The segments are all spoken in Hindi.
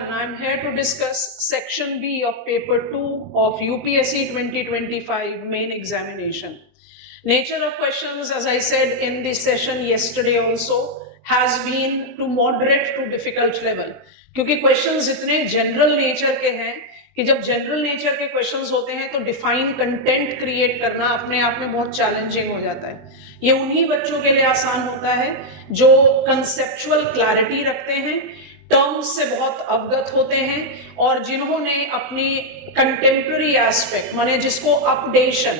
everyone. I'm here to discuss section B of paper 2 of UPSC 2025 main examination. Nature of questions, as I said in this session yesterday also, has been to moderate to difficult level. क्योंकि questions इतने general nature के हैं कि जब general nature के questions होते हैं तो define content create करना अपने आप में बहुत challenging हो जाता है. ये उन्हीं बच्चों के लिए आसान होता है जो conceptual clarity रखते हैं, टर्म्स से बहुत अवगत होते हैं और जिन्होंने अपनी कंटेम्प्रेरी एस्पेक्ट माने जिसको अपडेशन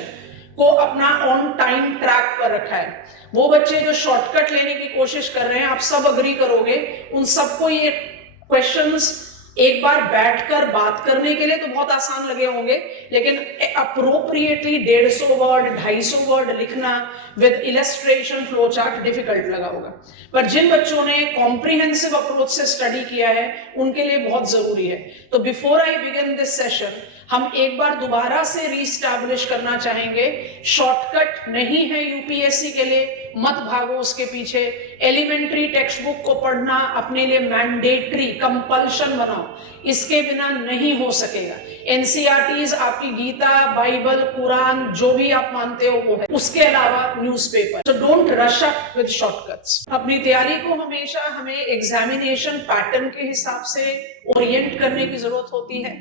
को अपना ऑन टाइम ट्रैक पर रखा है. वो बच्चे जो शॉर्टकट लेने की कोशिश कर रहे हैं, आप सब अग्री करोगे, उन सबको ये क्वेश्चंस एक बार बैठकर बात करने के लिए तो बहुत आसान लगे होंगे, लेकिन अप्रोप्रिएटली 150 वर्ड 250 वर्ड लिखना with illustration flow chart difficult लगा होगा. पर जिन बच्चों ने कॉम्प्रिहेंसिव अप्रोच से स्टडी किया है उनके लिए बहुत जरूरी है. तो before I begin this session हम एक बार दोबारा से रीस्टैब्लिश करना चाहेंगे, शॉर्टकट नहीं है यूपीएससी के लिए, मत भागो उसके पीछे. एलिमेंट्री टेक्स्ट बुक को पढ़ना अपने लिए मैंडेटरी कंपल्शन बनाओ, इसके बिना नहीं हो सकेगा. एनसीईआरटीज आपकी गीता, बाइबल, कुरान जो भी आप मानते हो वो है, उसके अलावा newspaper. So don't rush up with shortcuts. अपनी तैयारी को हमेशा हमें एग्जामिनेशन पैटर्न के हिसाब से ओरिएंट करने की जरूरत होती है.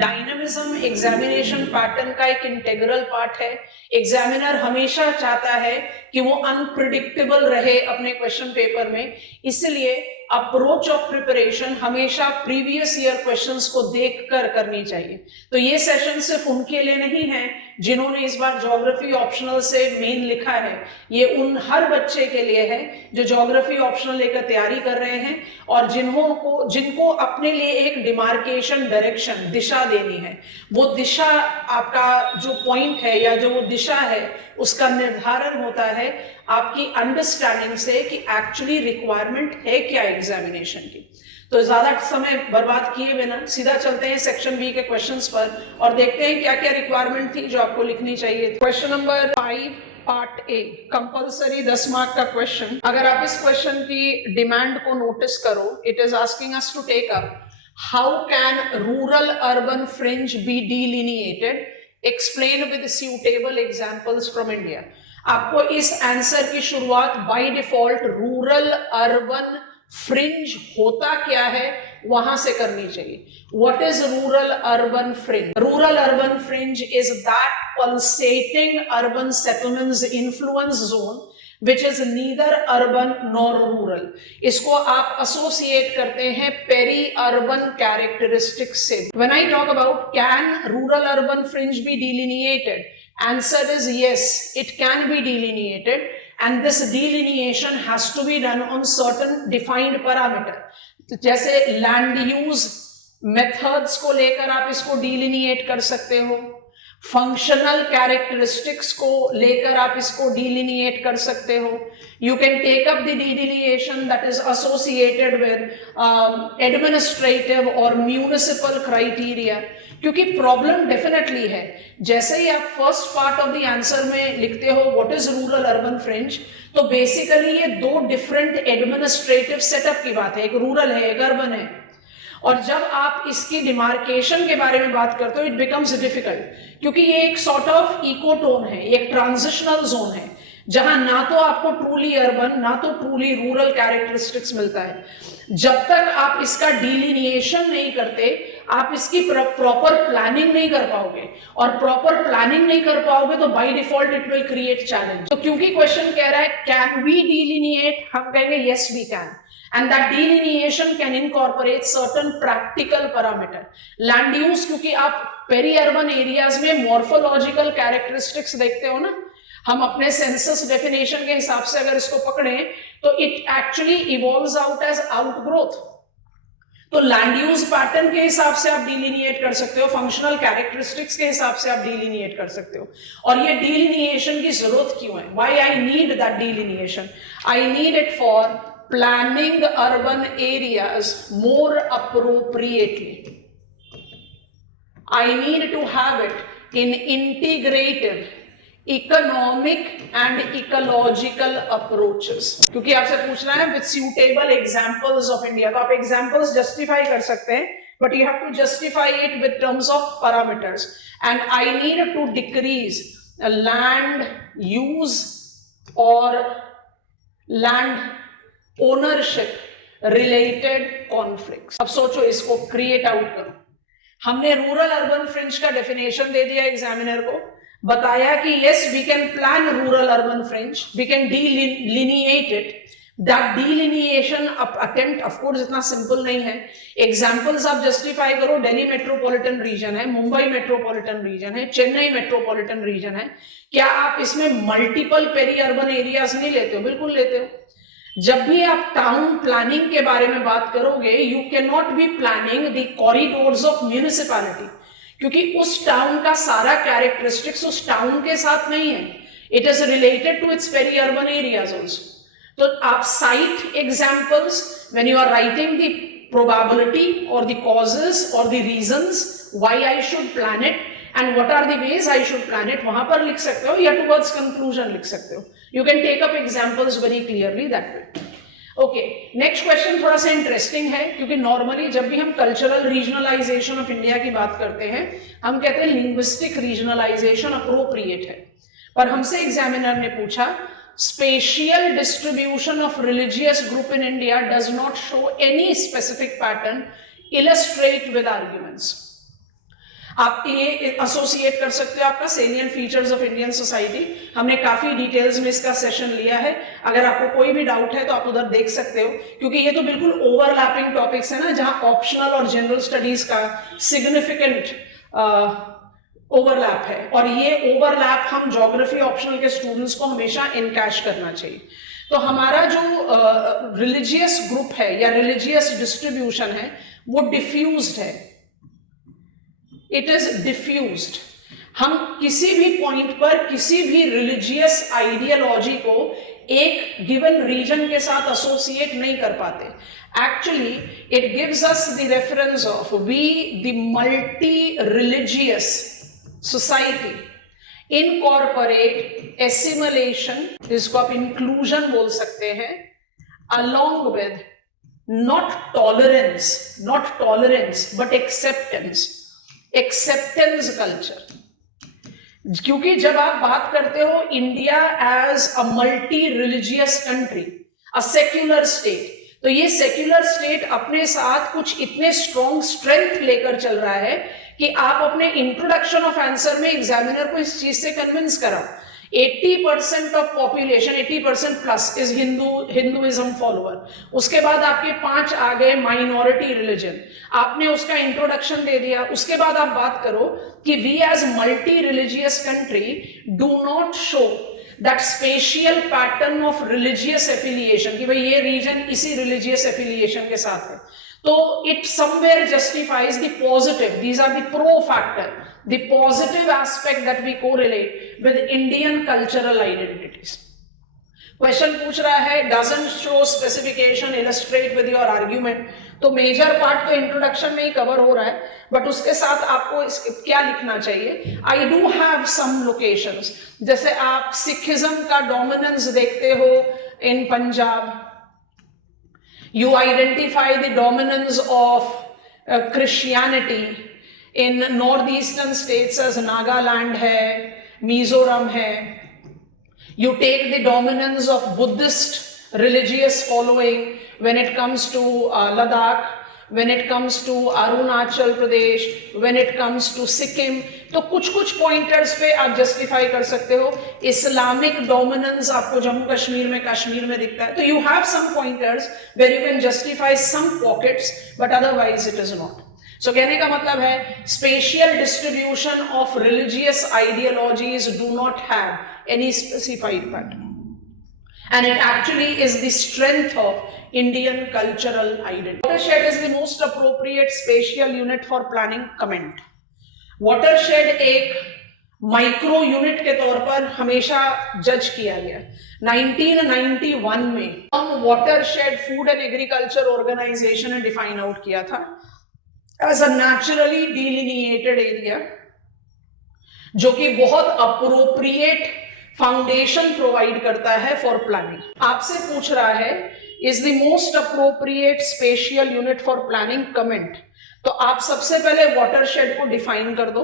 डायनामिज्म एग्जामिनेशन पैटर्न का एक इंटीग्रल पार्ट है. एग्जामिनर हमेशा चाहता है कि वो अनप्रिडिक्टेबल रहे अपने क्वेश्चन पेपर में, इसलिए अप्रोच ऑफ प्रिपरेशन हमेशा प्रीवियस ईयर क्वेश्चंस को देखकर करनी चाहिए. तो ये सेशन सिर्फ उनके लिए नहीं है जिन्होंने इस बार ज्योग्राफी ऑप्शनल से मेन लिखा है, ये उन हर बच्चे के लिए है जो ज्योग्राफी ऑप्शनल लेकर तैयारी कर रहे हैं और जिनको अपने लिए एक डिमार्केशन डायरेक्शन दिशा देनी है. वो दिशा आपका जो पॉइंट है या जो वो दिशा है उसका निर्धारण होता है आपकी अंडरस्टैंडिंग से कि एक्चुअली रिक्वायरमेंट है क्या एग्जामिनेशन की. तो ज्यादा समय बर्बाद किए बिना सीधा चलते हैं सेक्शन बी के क्वेश्चंस पर और देखते हैं क्या क्या रिक्वायरमेंट थी जो आपको लिखनी चाहिए. Question number 5 part A, compulsory 10 mark का क्वेश्चन. अगर आप इस क्वेश्चन की डिमांड को नोटिस करो, it is asking us to take up how can rural urban fringe be delineated, explain with suitable examples from India. आपको इस आंसर की शुरुआत by default rural urban fringe होता क्या है वहां से करनी चाहिए. What is rural urban fringe? Rural urban fringe is that pulsating urban settlements influence zone which is neither urban nor rural. इसको आप associate करते हैं पेरी अर्बन characteristics से. When I talk about can rural urban fringe be delineated, answer is yes, it can be delineated and this delineation has to be done on certain defined parameter. जैसे land use methods को लेकर आप इसको delineate कर सकते हो, फंक्शनल कैरेक्टरिस्टिक्स को लेकर आप इसको डिलिनिएट कर सकते हो. You can take up the delineation that is associated with administrative और म्यूनिसिपल क्राइटेरिया. क्योंकि प्रॉब्लम डेफिनेटली है, जैसे ही आप first part of the answer में लिखते हो what is rural urban fringe, तो बेसिकली ये दो डिफरेंट एडमिनिस्ट्रेटिव सेटअप की बात है, एक रूरल है एक अर्बन है. और जब आप इसकी डिमार्केशन के बारे में बात करते हो इट बिकम्स डिफिकल्ट, क्योंकि ये एक सॉर्ट ऑफ इकोटोन है, एक ट्रांजिशनल जोन है जहां ना तो आपको ट्रूली अर्बन ना तो ट्रूली रूरल कैरेक्टरिस्टिक्स मिलता है. जब तक आप इसका डिलिनिएशन नहीं करते आप इसकी प्रॉपर प्लानिंग नहीं कर पाओगे, और प्रॉपर प्लानिंग नहीं कर पाओगे तो by default it will create challenge. तो क्योंकि क्वेश्चन कह रहा है कैन वी डिलिनिएट, हम कहेंगे yes we can. And that delineation can incorporate certain practical parameter. Land use, क्योंकि आप पेरी अर्बन एरियाज में मॉर्फोलॉजिकल कैरेक्टरिस्टिक्स देखते हो ना, हम अपने सेंसस डेफिनेशन के हिसाब से अगर इसको पकड़ें तो it actually evolves out as outgrowth. तो लैंड यूज पैटर्न के हिसाब से आप डिलिनिएट कर सकते हो, फंक्शनल कैरेक्टरिस्टिक्स के हिसाब से आप डिलिनिएट कर सकते हो. और ये डिलिनिएशन की जरूरत क्यों है? Why I need that delineation? I need it for planning urban areas more appropriately. I need to have it in integrative, economic and ecological approaches, क्योंकि आपसे पूछना है with suitable examples of India, तो आप एग्जांपल्स जस्टिफाई कर सकते हैं, but you have to justify it with terms of parameters, and I need to decrease land use or land ownership related conflicts. अब सोचो, इसको क्रिएट आउट करो। हमने रूरल अर्बन फ्रिंज का डेफिनेशन दे दिया एग्जामिनर को, बताया कि yes we can plan rural urban fringe, we can delineate it. That delineation attempt of course इतना सिंपल नहीं है। एग्जाम्पल्स आप जस्टिफाई करो, दिल्ली मेट्रोपॉलिटन रीजन है, मुंबई मेट्रोपॉलिटन रीजन है, चेन्नई मेट्रोपॉलिटन रीजन है, क्या आप इसमें मल्टीपल पेरी अर्बन एरियाज नहीं लेते हो? बिल्कुल लेते हो। जब भी आप टाउन प्लानिंग के बारे में बात करोगे, you can not B planning the corridors of municipality, क्योंकि उस टाउन का सारा कैरेक्टरिस्टिक्स उस टाउन के साथ नहीं है, it is related to its peri urban areas also. तो आप cite examples when you are writing the probability और द कॉजेस और the reasons why I should plan it and what are the ways I should plan it, वहां पर लिख सकते हो, या टुवर्ड्स कंक्लूजन लिख सकते हो। You can take up examples very clearly that way. Okay, next question थोड़ा सा इंटरेस्टिंग है, क्योंकि नॉर्मली जब भी हम कल्चरल रीजनलाइजेशन ऑफ इंडिया की बात करते हैं, हम कहते हैं लिंग्विस्टिक रीजनलाइजेशन अप्रोप्रिएट है, पर हमसे एग्जामिनर ने पूछा spatial distribution of religious group in India does not show any specific pattern, illustrate with arguments. आप ये एसोसिएट कर सकते हो आपका salient features of Indian society। हमने काफी डिटेल्स में इसका सेशन लिया है, अगर आपको कोई भी डाउट है तो आप उधर देख सकते हो, क्योंकि ये तो बिल्कुल ओवरलैपिंग टॉपिक्स है ना, जहां ऑप्शनल और जनरल स्टडीज का सिग्निफिकेंट ओवरलैप है, और ये ओवरलैप हम ज्योग्राफी ऑप्शनल के स्टूडेंट्स को हमेशा इनकैश करना चाहिए। तो हमारा जो रिलीजियस ग्रुप है या रिलीजियस डिस्ट्रीब्यूशन है वो डिफ्यूज्ड है, इट इज डिफ्यूज्ड। हम किसी भी पॉइंट पर किसी भी रिलीजियस आइडियोलॉजी को एक गिवन रीजन के साथ एसोसिएट नहीं कर पाते। Actually it gives us the reference of we the multi religious society incorporate assimilation, जिसको आप inclusion बोल सकते हैं, along with not tolerance but acceptance culture। क्योंकि जब आप बात करते हो India as a multi religious country, a secular state, तो ये सेक्युलर स्टेट अपने साथ कुछ इतने स्ट्रॉन्ग स्ट्रेंथ लेकर चल रहा है कि आप अपने इंट्रोडक्शन ऑफ आंसर में एग्जामिनर को इस चीज से कन्विंस कराओ। 80% of population, 80% plus is Hinduism follower, उसके बाद आपके 5 आ गए माइनॉरिटी रिलीजन, आपने उसका इंट्रोडक्शन दे दिया, उसके बाद आप बात करो कि we as multi religious country do not show that spatial pattern of religious affiliation, कि भाई ये रीजन इसी रिलीजियस एफिलिएशन के साथ है, तो it somewhere justifies the positive, these are the pro factor, the positive aspect that we correlate with Indian cultural identities. Question पूछ रहा है doesn't show specification, illustrate with your argument, तो मेजर पार्ट तो इंट्रोडक्शन में ही कवर हो रहा है, बट उसके साथ आपको क्या लिखना चाहिए? I do have some locations, जैसे आप सिखिज्म का डोमिनेंस देखते हो इन Punjab, you identify the dominance of Christianity in northeastern states as Nagaland है, Mizoram है, you take the dominance of Buddhist religious following when it comes to Ladakh, when it comes to Arunachal Pradesh, when it comes to Sikkim, तो कुछ पॉइंटर्स पे आप जस्टिफाई कर सकते हो। इस्लामिक डोमिनेंस आपको जम्मू कश्मीर में दिखता है, तो you have some pointers where you can justify some pockets, but otherwise it is not. So कहने का मतलब है spatial distribution of religious ideologies do not have any specified pattern, and it actually is the strength of Indian cultural identity. Watershed is the most appropriate spatial unit for planning. Comment. Watershed एक माइक्रो यूनिट के तौर पर हमेशा जज किया गया। 1991 में हम watershed food and agriculture organization ने डिफाइन आउट किया था as a naturally delineated area, जो कि बहुत अप्रोप्रिएट फाउंडेशन प्रोवाइड करता है फॉर प्लानिंग। आपसे पूछ रहा है is the most appropriate spatial unit for planning comment. तो आप सबसे पहले वाटरशेड को डिफाइन कर दो।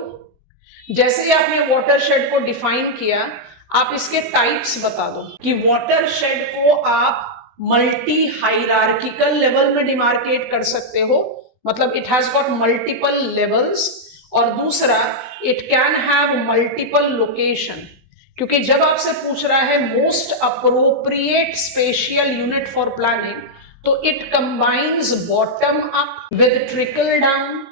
जैसे ही आपने वाटरशेड को डिफाइन किया, आप इसके टाइप्स बता दो कि वाटरशेड को आप मल्टी हायरार्किकल लेवल में डिमार्केट कर सकते हो, मतलब it has got multiple levels, और दूसरा it can have multiple location. क्योंकि जब आपसे पूछ रहा है most appropriate spatial unit for planning, तो it combines bottom up with trickle down.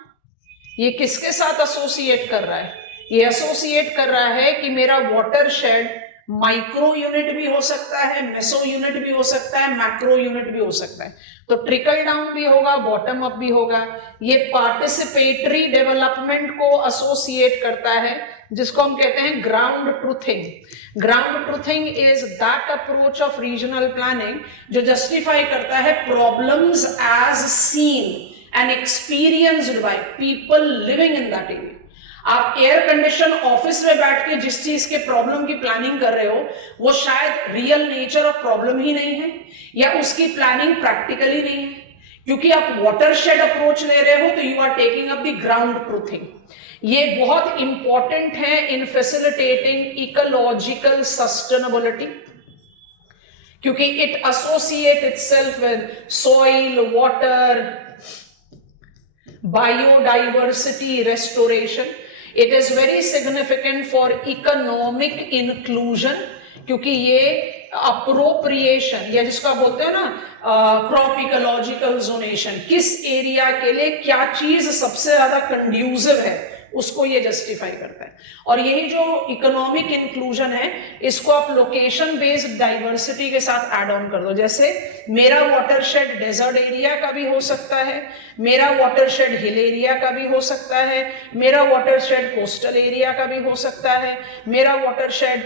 ये किसके साथ एसोसिएट कर रहा है? ये एसोसिएट कर रहा है कि मेरा वाटरशेड माइक्रो यूनिट भी हो सकता है, मेसो यूनिट भी हो सकता है, मैक्रो यूनिट भी हो सकता है। तो ट्रिकल डाउन भी होगा, बॉटम अप भी होगा। ये पार्टिसिपेटरी डेवलपमेंट को एसोसिएट करता है, जिसको हम कहते हैं ground truthing. Ground truthing is that approach of regional planning जो जस्टिफाई करता है problems as seen and experienced by people living in that area. आप एयर कंडीशन ऑफिस में बैठ के जिस चीज के प्रॉब्लम की प्लानिंग कर रहे हो, वो शायद रियल नेचर ऑफ प्रॉब्लम ही नहीं है, या उसकी प्लानिंग प्रैक्टिकली नहीं है। क्योंकि आप वाटरशेड अप्रोच ले रहे हो, तो you are taking up the ground truthing. ये बहुत इंपॉर्टेंट है इन फैसिलिटेटिंग इकोलॉजिकल सस्टेनेबिलिटी, क्योंकि it associate itself with soil, water, biodiversity restoration. It is very significant for economic inclusion, क्योंकि ये अप्रोप्रिएशन या जिसको आप बोलते हैं ना क्रॉप इकोलॉजिकल जोनेशन, किस एरिया के लिए क्या चीज सबसे ज्यादा कंड्यूसिव है, उसको ये जस्टिफाई करता है। और यही जो इकोनॉमिक इंक्लूजन है, इसको आप लोकेशन बेस्ड डाइवर्सिटी के साथ ऐड ऑन कर दो। जैसे मेरा वाटरशेड डेजर्ट एरिया का भी हो सकता है, मेरा वाटरशेड हिल एरिया का भी हो सकता है, मेरा वाटरशेड कोस्टल एरिया का भी हो सकता है, मेरा वाटरशेड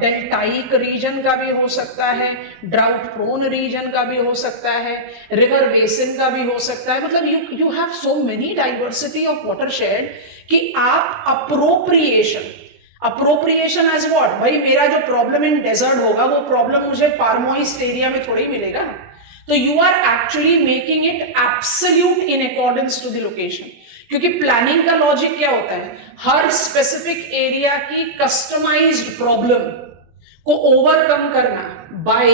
डेल्टाइक रीजन का भी हो सकता है, ड्राउट प्रोन रीजन का भी हो सकता है, रिवर बेसिन का भी हो सकता है। मतलब you have so many diversity of watershed कि आप अप्रोप्रिएशन एज व्हाट, भाई मेरा जो प्रॉब्लम इन डेजर्ट होगा वो प्रॉब्लम मुझे पारमोइस्ट एरिया में थोड़ी मिलेगा। तो you are actually making it absolute in accordance to the location. क्योंकि प्लानिंग का लॉजिक क्या होता है, हर स्पेसिफिक एरिया की कस्टमाइज्ड प्रॉब्लम को ओवरकम करना बाय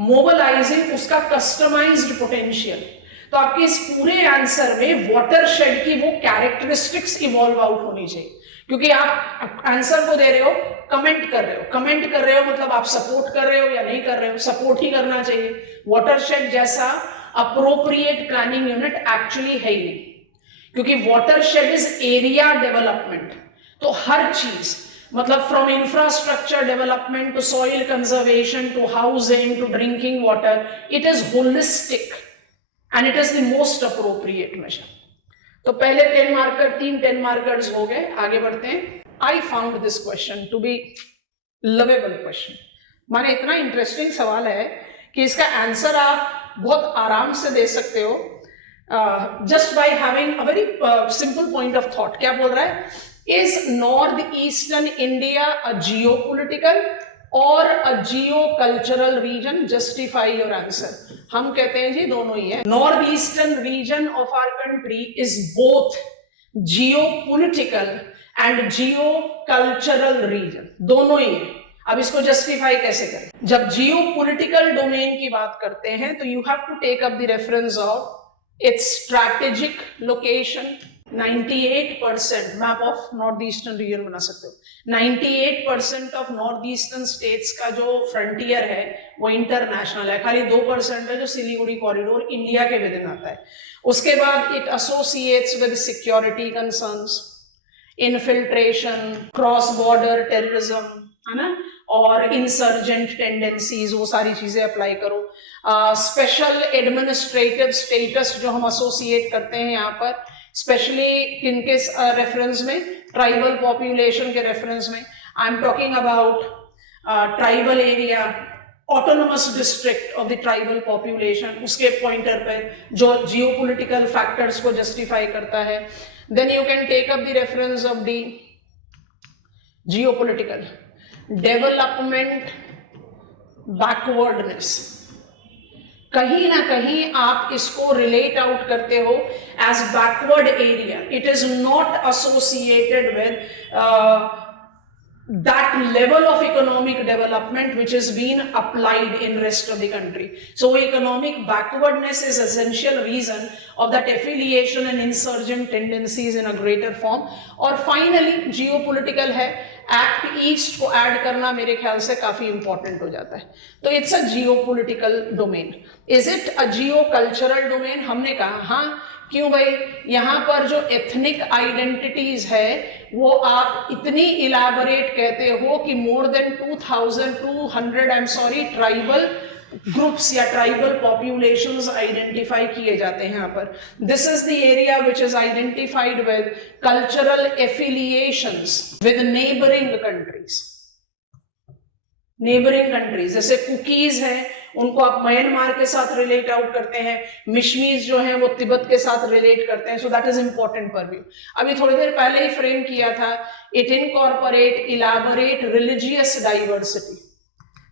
मोबिलाइजिंग उसका कस्टमाइज्ड पोटेंशियल। तो आपके इस पूरे आंसर में वाटरशेड की वो कैरेक्टरिस्टिक्स इवॉल्व आउट होनी चाहिए। क्योंकि आप आंसर को दे रहे हो, कमेंट कर रहे हो मतलब आप सपोर्ट कर रहे हो या नहीं कर रहे हो, सपोर्ट ही करना चाहिए। वाटरशेड जैसा अप्रोप्रिएट प्लानिंग यूनिट एक्चुअली है ही नहीं, क्योंकि वाटरशेड इज एरिया डेवलपमेंट। तो हर चीज मतलब from infrastructure development to soil conservation to housing to drinking water, it is holistic and it is the most appropriate major. तो पहले 10 मार्कर 10 मार्कर्स हो गए, आगे बढ़ते हैं। I found this question to be lovable question. माने इतना इंटरेस्टिंग सवाल है कि इसका आंसर आप बहुत आराम से दे सकते हो, just by having a very simple point of thought. क्या बोल रहा है, is north eastern India a geopolitical और a geocultural region? Justify your answer. हम कहते हैं जी दोनों ही है। North eastern region of our country is both geopolitical and geocultural region, दोनों ही है। अब इसको जस्टिफाई कैसे करें? जब जियोपॉलिटिकल डोमेन की बात करते हैं तो you have to take up the reference of its strategic location. 98% map of north eastern region बना सकते हो। 98% ऑफ नॉर्थ ईस्टर्न स्टेट्स का जो फ्रंटियर है वो इंटरनेशनल है, खाली 2% है जो सिलीगुड़ी कॉरिडोर इंडिया के विद इन आता है। उसके बाद it associates with security concerns, infiltration, cross border terrorism, है ना, और इंसर्जेंट टेंडेंसीज, वो सारी चीजें अप्लाई करो। स्पेशल एडमिनिस्ट्रेटिव स्टेटस जो हम एसोसिएट करते हैं यहाँ पर, स्पेशली किनके रेफरेंस में, ट्राइबल पॉपुलेशन के रेफरेंस में। I am talking about tribal area, autonomous district of the tribal population, उसके पॉइंटर पे जो जियोपॉलिटिकल फैक्टर्स को जस्टिफाई करता है। Then you can take up the reference of the geopolitical. Development backwardness, कहीं ना कहीं आप इसको रिलेट आउट करते हो as backward area. It is not associated with that level of economic development which is being applied in rest of the country. So economic backwardness is essential reason of that affiliation and insurgent tendencies in a greater form. और finally geopolitical है, एक्ट ईस्ट को ऐड करना मेरे ख्याल से काफी इंपॉर्टेंट हो जाता है. तो it's a geopolitical domain. Is it a Jio cultural domain? हमने कहा हाँ. क्यों भाई? यहाँ पर जो एथनिक आइडेंटिटीज है वो आप इतनी इलैबोरेट कहते हो कि मोर देन 2200 ट्राइबल ग्रुप्स या ट्राइबल पॉपुलेशंस आइडेंटिफाई किए जाते हैं यहाँ पर. This is the area which is identified with cultural affiliations with neighbouring countries. Neighbouring countries जैसे कुकीज है, उनको आप म्यांमार के साथ रिलेट आउट करते हैं. मिशमीज जो है वो तिब्बत के साथ रिलेट करते हैं. So that is important purview. अभी थोड़ी देर पहले ही फ्रेम किया था. It incorporate elaborate religious diversity.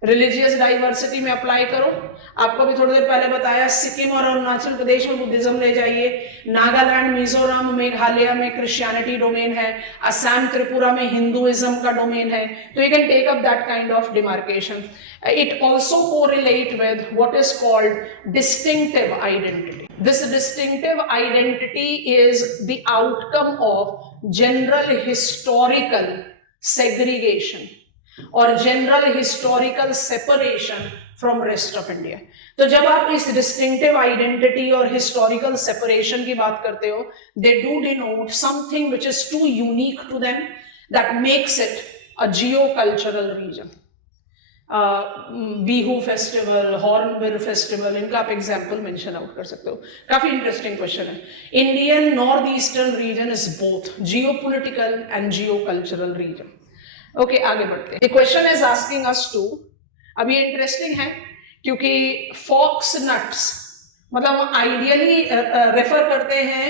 Religious diversity में अप्लाई करो. आपको भी थोड़ी देर पहले बताया सिक्किम और अरुणाचल प्रदेश में बुद्धिज्म ले जाइए. नागालैंड, मिजोरम, मेघालय में क्रिश्चियनिटी डोमेन है. असम, त्रिपुरा में हिंदुइज्म का डोमेन है. तो you can take up that kind of demarcation. It also correlate with what is called distinctive identity. This distinctive identity is the outcome of general historical segregation or general historical separation from rest of India. तो जब आप इस distinctive identity और historical separation की बात करते हो, they do denote something which is too unique to them that makes it a geocultural region. Bihu festival, Hornbill festival, इनका आप एग्जाम्पल मेंशन आउट कर सकते हो. काफी इंटरेस्टिंग क्वेश्चन है. Indian north eastern region is both geopolitical and geocultural region. Okay, आगे बढ़ते हैं. The question is asking us to, अब ये इंटरेस्टिंग है क्योंकि फॉक्स नट्स मतलब हम आइडियली रेफर करते हैं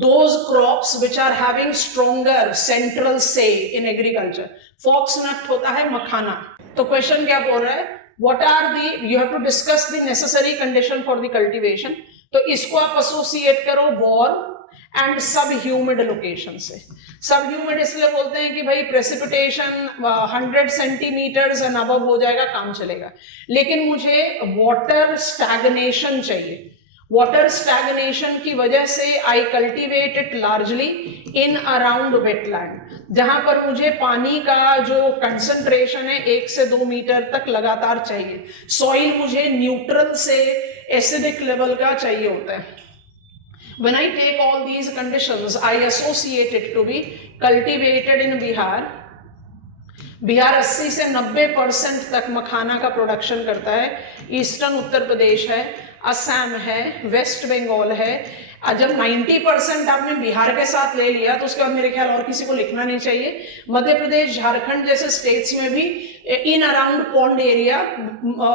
those crops which are having stronger central say in agriculture. Fox nut होता है मखाना. तो क्वेश्चन क्या बोल रहा है? What are the, you have to discuss the necessary condition for the cultivation. तो इसको आप एसोसिएट करो warm and sub humid location से. सब ह्यूमिड इसलिए बोलते हैं कि भाई प्रेसिपिटेशन 100 सेंटीमीटर्स एंड अबव हो जाएगा, काम चलेगा. लेकिन मुझे वाटर स्टैग्नेशन चाहिए. वाटर स्टैग्नेशन की वजह से I cultivate it largely in around wetland, जहां पर मुझे पानी का जो कंसंट्रेशन है 1 से 2 मीटर तक लगातार चाहिए. सॉइल मुझे न्यूट्रल से एसिडिक लेवल का चाहिए होता है. When I take all these conditions, I associate it to be cultivated in Bihar. Bihar 80 से 90% तक मखाना का प्रोडक्शन करता है. ईस्टर्न उत्तर प्रदेश है, असम है, वेस्ट बंगाल है. जब 90% आपने बिहार के साथ ले लिया तो उसके बाद मेरे ख्याल और किसी को लिखना नहीं चाहिए. मध्य प्रदेश, झारखंड जैसे स्टेट्स में भी in around pond area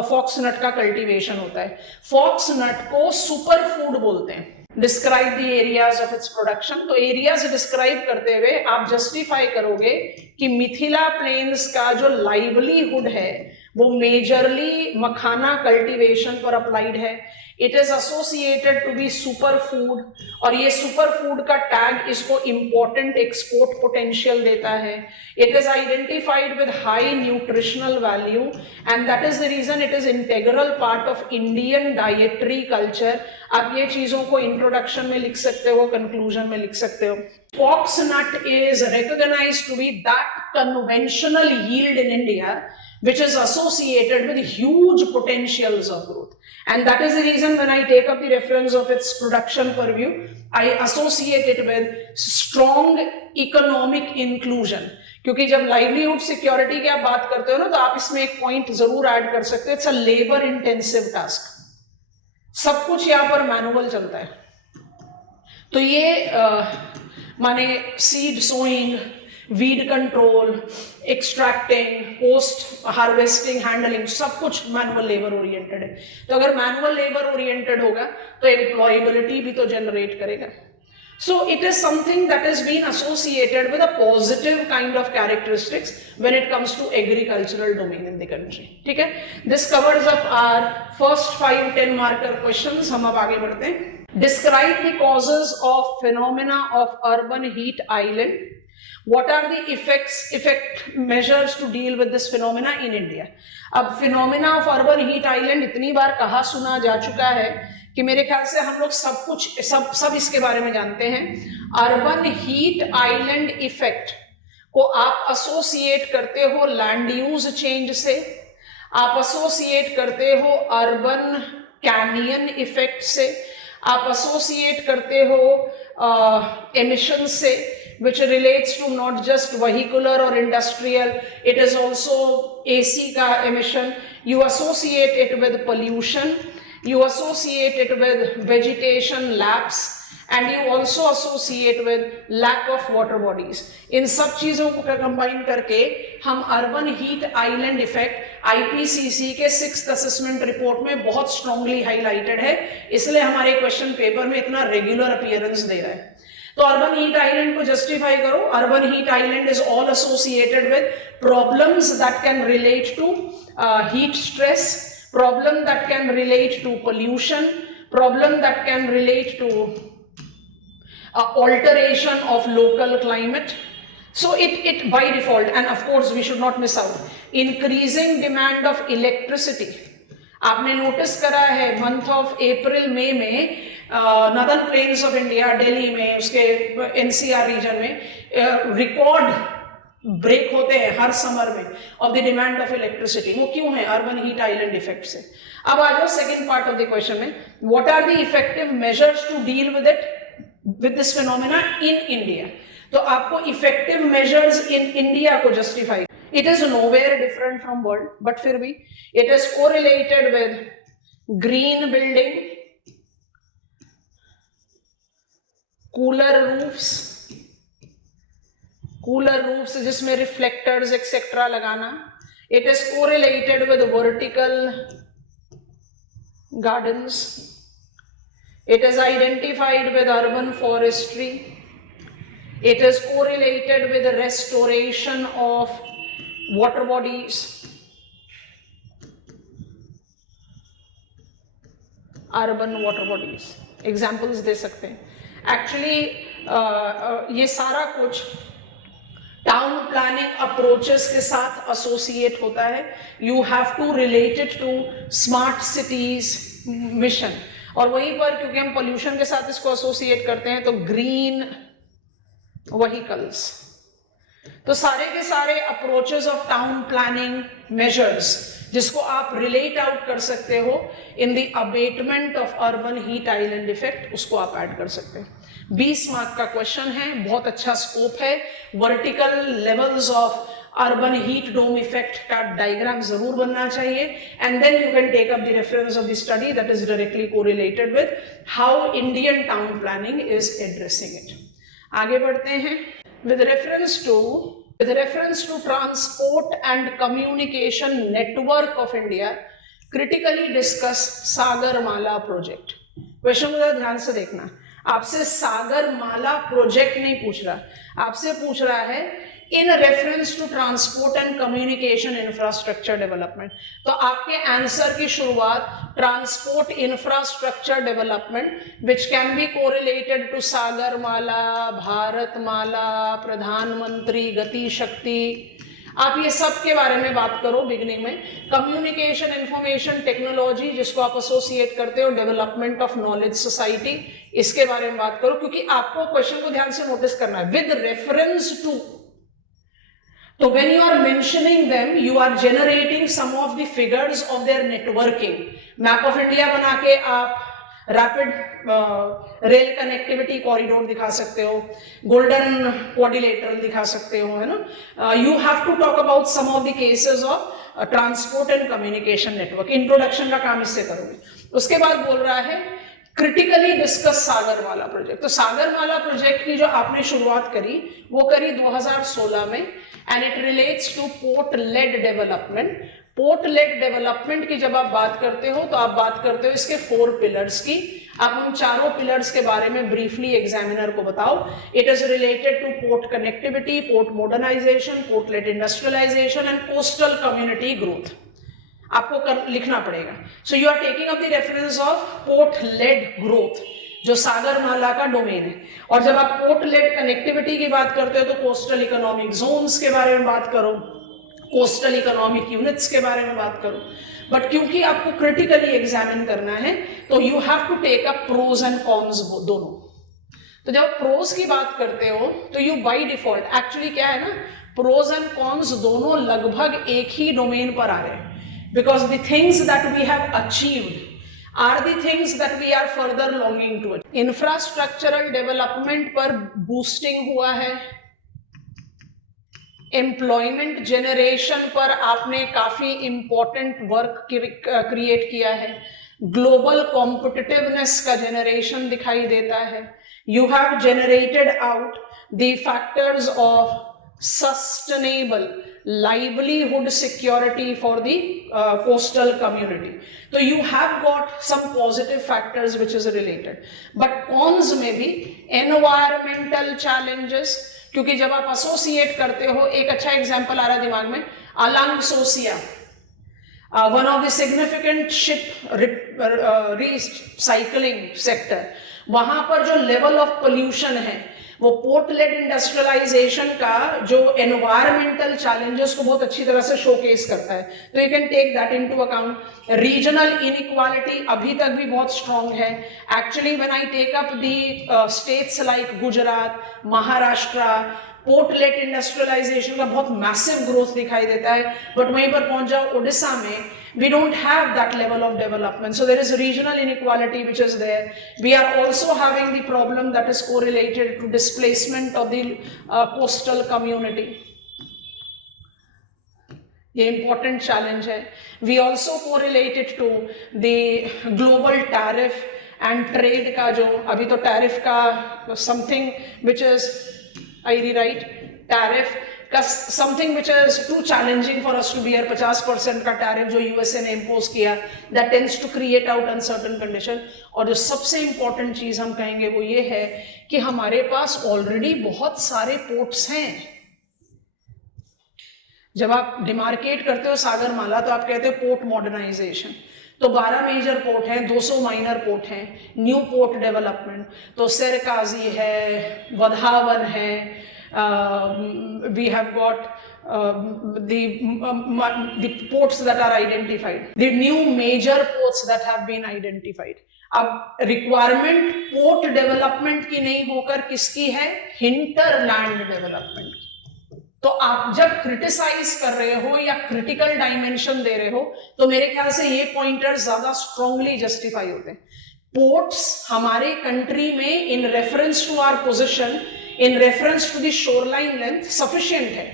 fox nut का कल्टीवेशन होता है. फॉक्स नट को सुपर फूड बोलते हैं. Describe the areas of its production. तो एरियाज डिस्क्राइब करते हुए आप जस्टिफाई करोगे कि मिथिला प्लेन्स का जो लाइवलीहुड है वो मेजरली मखाना कल्टीवेशन पर अप्लाइड है. It is associated to be super food, और ये सुपर फूड का टैग इसको इंपॉर्टेंट एक्सपोर्ट पोटेंशियल देता है. It is identified with high nutritional value and that is the reason it is integral part of Indian dietary culture. आप ये चीजों को इंट्रोडक्शन में लिख सकते हो, कंक्लूजन में लिख सकते हो. Fox nut is recognized to be that conventional yield in India which is associated with huge potentials of growth, and that is the reason when I take up the reference of its production purview, I associate it with strong economic inclusion. क्योंकि जब लाइवलीहुड सिक्योरिटी की आप बात करते हो ना, तो आप इसमें एक पॉइंट जरूर ऐड कर सकते हो. It's a labour intensive task. सब कुछ यहाँ पर मैनुअल चलता है. तो ये माने seed sowing, weed control, extracting, post harvesting, handling, सब कुछ मैनुअल लेबर ओरिएंटेड है. तो अगर मैनुअल लेबर ओरिएंटेड होगा तो एम्प्लॉयबिलिटी भी तो जनरेट करेगा. So it is something that has been associated with a positive kind of characteristics when it comes to agricultural domain in the country. ठीक है, this covers up our first 5-10 marker questions. हम अब आगे बढ़ते हैं. Describe the causes of phenomena of urban heat island. What are the effect measures to deal with this phenomena in India? अब phenomena of urban heat island इतनी बार कहा सुना जा चुका है कि मेरे ख्याल से हम लोग सब इसके बारे में जानते हैं. अर्बन हीट आइलैंड इफेक्ट को आप एसोसिएट करते हो लैंड यूज चेंज से, आप एसोसिएट करते हो अर्बन कैनियन इफेक्ट से, आप एसोसिएट करते हो एमिशन से, which relates to not just vehicular or industrial, it is also AC का emission. You associate it with pollution, you associate it with vegetation lapse, and you also associate with lack of water bodies. इन सब चीजों को कंबाइन करके हम urban heat island effect IPCC के 6th असेसमेंट रिपोर्ट में बहुत स्ट्रांगली हाईलाइटेड है, इसलिए हमारे क्वेश्चन पेपर में इतना रेगुलर अपीयरेंस दे रहा है. तो अर्बन हीट आइलैंड को जस्टिफाई करो. Urban heat island is all associated with problems that can relate to heat stress, problem that can relate to pollution, problem that can relate to alteration of local climate. So it by default, and of course we should not miss out, increasing demand of electricity. आपने नोटिस करा है मंथ ऑफ अप्रैल मई में northern plains of India, Delhi में, उसके NCR रीजन में रिकॉर्ड ब्रेक होते हैं हर समर में of the demand of electricity. वो क्यों है? अर्बन हीट आइलैंड इफेक्ट से. अब आ जाओ second part of the question में, what are the effective measures to deal with it, with this phenomena in India. तो आपको इफेक्टिव मेजर्स इन इंडिया को justify, it is nowhere different from world, but फिर भी it is correlated with green building, cooler roofs जिसमें रिफ्लेक्टर्स एक्सेट्रा लगाना. It is correlated with vertical gardens. It is identified with urban forestry. It is correlated with the restoration of water bodies. Urban water bodies. Examples दे सकते हैं. Actually ये सारा कुछ टाउन प्लानिंग अप्रोचेस के साथ एसोसिएट होता है. You have to relate it to smart cities mission, और वहीं पर क्योंकि हम पोल्यूशन के साथ इसको एसोसिएट करते हैं तो ग्रीन व्हीकल्स. तो सारे के सारे approaches of town planning measures जिसको आप रिलेट आउट कर सकते हो in the abatement of urban heat island effect, उसको आप ऐड कर सकते हैं. 20 मार्क का क्वेश्चन है, बहुत अच्छा स्कोप है. Vertical levels of urban heat dome effect का डायग्राम जरूर बनना चाहिए, and then you can take up the reference of the study that is directly correlated with how Indian town planning is addressing it. आगे बढ़ते हैं. with reference to transport and communication network of India, critically discuss Sagarmala project. Question को ध्यान से देखना, आपसे सागरमाला प्रोजेक्ट नहीं पूछ रहा, आपसे पूछ रहा है इन reference to transport and communication infrastructure development. तो आपके आंसर की शुरुआत transport infrastructure development which can be correlated to Sagarmala, Bharatmala, प्रधानमंत्री गति शक्ति. आप ये सब के बारे में बात करो बिगिनिंग में. कम्युनिकेशन इंफॉर्मेशन टेक्नोलॉजी जिसको आप एसोसिएट करते हो डेवलपमेंट ऑफ नॉलेज सोसाइटी, इसके बारे में बात करो, क्योंकि आपको क्वेश्चन को ध्यान से नोटिस करना है. विद रेफरेंस टू, तो when you are mentioning them, you are generating some of the figures of their networking. Map of India बना के आप रैपिड रेल कनेक्टिविटी कॉरिडोर दिखा सकते हो, गोल्डन क्वाड्रिलेटरल दिखा सकते हो, है ना. You have to talk about some of the cases of transport and communication network. Introduction का काम इससे करोगे. उसके बाद बोल रहा है क्रिटिकली डिस्कस सागरमाला प्रोजेक्ट. तो सागरमाला प्रोजेक्ट की जो आपने शुरुआत करी वो करी 2016 में, and it relates two port lead development. Port lead development की जब आप बात करते हो तो आप बात करते हो इसके 4 पिलर्स की. आप उन चारों पिलर्स के बारे में ब्रीफली एग्जामिनर को बताओ. It is related to port connectivity, port modernization, port led industrialization and coastal community growth. आपको लिखना पड़ेगा. So you are taking up the reference of port led growth जो सागरमाला का डोमेन है. और जब आप पोर्ट लेड कनेक्टिविटी की बात करते हो तो कोस्टल इकोनॉमिक जोन्स के बारे में बात करो, कोस्टल इकोनॉमिक यूनिट्स के बारे में बात करो. बट क्योंकि आपको क्रिटिकली एग्जामिन करना है तो you have to take up pros and cons दोनों. तो जब प्रोज की बात करते हो तो यू बाय डिफॉल्ट एक्चुअली क्या है ना, प्रोज एंड कॉन्स दोनों लगभग एक ही डोमेन पर आ रहे हैं. Because the things that we have achieved are the things that we are further longing to. Infrastructural development पर boosting हुआ है, employment generation पर आपने काफी important work create किया है, global competitiveness का generation दिखाई देता है. You have generated out the factors of sustainable livelihood security for the coastal community. So you have got some positive factors which is related, but cons में भी environmental challenges, क्योंकि जब आप associate करते हो, एक अच्छा example आ रहा है दिमाग में, Alang Sosia, one of the significant ship recycling sector, वहां पर जो level of pollution है वो पोर्ट लेड इंडस्ट्रियलाइजेशन का जो एनवायरमेंटल चैलेंजेस को बहुत अच्छी तरह से शोकेस करता है. तो you can take that into account. Regional inequality अभी तक भी बहुत स्ट्रांग है. Actually when I take up the states like Gujarat, Maharashtra, port led industrialization का बहुत मैसिव ग्रोथ दिखाई देता है. बट वहीं पर पहुंच जाओ उड़ीसा में, we don't have that level of development. So there is regional inequality which is there. We are also having the problem that is correlated to displacement of the coastal community. ये important challenge है. We also correlated to the global tariff and trade का जो अभी तो tariff का something which is, I rewrite, tariff something which is too challenging for us to bear. 50% का टैरिफ जो यूएसए ने इम्पोज किया, that tends to create out uncertain condition. और जो सबसे इंपॉर्टेंट चीज हम कहेंगे वो ये है कि हमारे पास ऑलरेडी बहुत सारे पोर्ट्स हैं. जब आप डिमार्केट करते हो सागरमाला तो आप कहते हो पोर्ट मॉडर्नाइजेशन. तो 12 मेजर पोर्ट हैं, 200 माइनर पोर्ट हैं. न्यू पोर्ट डेवलपमेंट तो सिरकाजी है, वधावन है, we have got the ports that are identified, the new major ports that have been identified. अब रिक्वायरमेंट पोर्ट डेवलपमेंट की नहीं होकर किसकी है, हिंटरलैंड डेवलपमेंट की. तो आप जब क्रिटिसाइज कर रहे हो या क्रिटिकल डायमेंशन दे रहे हो तो मेरे ख्याल से ये पॉइंटर्स ज्यादा स्ट्रांगली जस्टिफाई होते हैं. पोर्ट्स हमारे कंट्री में in reference to our position, in reference to the shoreline length sufficient है.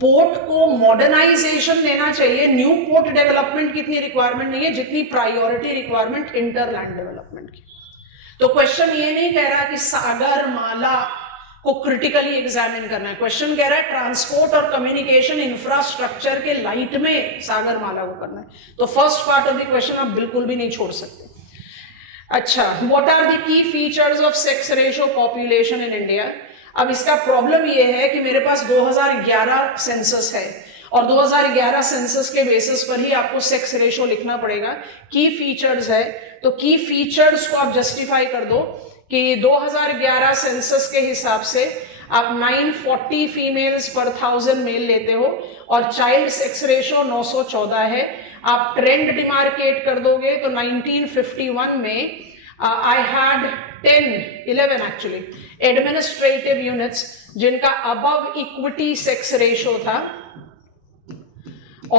पोर्ट को मॉडर्नाइजेशन देना चाहिए. न्यू पोर्ट डेवलपमेंट की इतनी रिक्वायरमेंट नहीं है जितनी प्रायोरिटी रिक्वायरमेंट इंटरलैंड डेवलपमेंट की. तो क्वेश्चन ये नहीं कह रहा कि सागरमाला को क्रिटिकली एग्जामिन करना है. क्वेश्चन कह रहा है ट्रांसपोर्ट और कम्युनिकेशन इंफ्रास्ट्रक्चर के लाइट में सागरमाला को करना है. तो first part of the question आप बिल्कुल भी नहीं छोड़ सकते. अच्छा, what are the key features of sex ratio population in India. अब इसका प्रॉब्लम ये है कि मेरे पास 2011 सेंसस है और 2011 सेंसस के बेसिस पर ही आपको सेक्स रेशियो लिखना पड़ेगा. की फीचर्स है तो की फीचर्स को आप जस्टिफाई कर दो कि 2011 सेंसस के हिसाब से आप 940 फीमेल्स पर 1000 मेल लेते हो और चाइल्ड सेक्स रेशियो 914 है. आप ट्रेंड डिमार्केट कर दोगे तो 1951 में I had 11 actually administrative units जिनका अबव इक्विटी सेक्स रेशियो था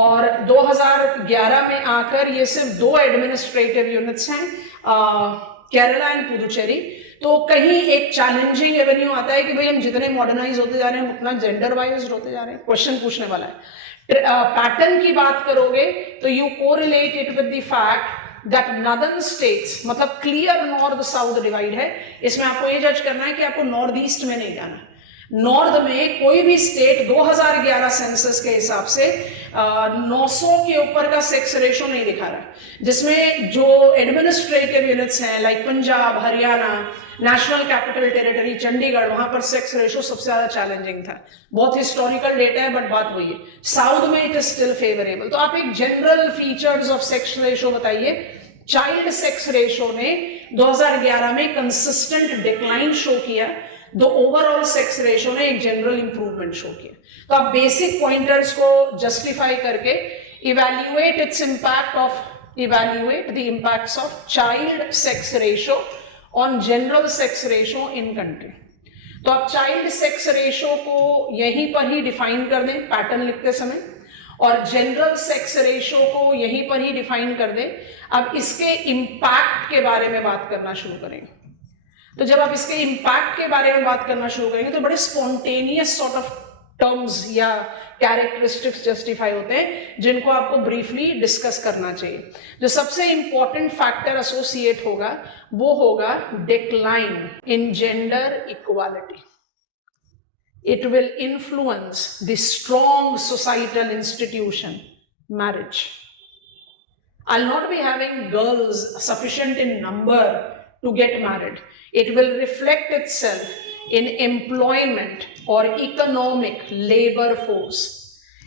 और 2011 में आकर ये सिर्फ 2 एडमिनिस्ट्रेटिव यूनिट्स हैं, केरला एंड पुदुचेरी. तो कहीं एक चैलेंजिंग एवेन्यू आता है कि भाई हम जितने मॉडर्नाइज होते जा रहे हैं उतना जेंडर वाइज होते जा रहे हैं. क्वेश्चन पूछने वाला है. पैटर्न की बात करोगे तो you correlate it with the fact that northern states, मतलब क्लियर नॉर्थ साउथ डिवाइड है. इसमें आपको ये जज करना है कि आपको नॉर्थ ईस्ट में नहीं जाना. नॉर्थ में कोई भी स्टेट 2011 सेंसस के हिसाब से 900 के ऊपर का सेक्स रेशो नहीं दिखा रहा, जिसमें जो एडमिनिस्ट्रेटिव यूनिट्स हैं like Punjab, Haryana, national capital territory, Chandigarh, वहां पर सेक्स रेशो सबसे ज्यादा चैलेंजिंग था। बहुत हिस्टोरिकल डेटा है, बट बात वही है, साउथ में इट इज स्टिल फेवरेबल। तो आप एक general features of sex ratio बताइए। चाइल्ड सेक्स रेशो ने 2011 में कंसिस्टेंट डिक्लाइन शो किया, दो ओवरऑल सेक्स रेशो ने एक जनरल इंप्रूवमेंट शो किया। तो आप बेसिक पॉइंटर्स को जस्टिफाई करके evaluate the impacts of child sex ratio on general sex ratio in country. तो आप चाइल्ड सेक्स रेशो को यहीं पर ही डिफाइन कर दें पैटर्न लिखते समय, और जनरल सेक्स रेशो को यहीं पर ही डिफाइन कर दें। अब इसके इम्पैक्ट के बारे में बात करना शुरू करेंगे। तो जब आप इसके इम्पैक्ट के बारे में बात करना शुरू करेंगे तो बड़े स्पॉन्टेनियस सॉर्ट ऑफ टर्म्स या कैरेक्टरिस्टिक्स जस्टिफाई होते हैं, जिनको आपको ब्रीफली डिस्कस करना चाहिए। जो सबसे इंपॉर्टेंट फैक्टर एसोसिएट होगा वो होगा decline in gender equality. It will influence the strong societal institution, marriage. I'll not be having girls sufficient in number to get married. It will reflect itself in employment or economic labor force.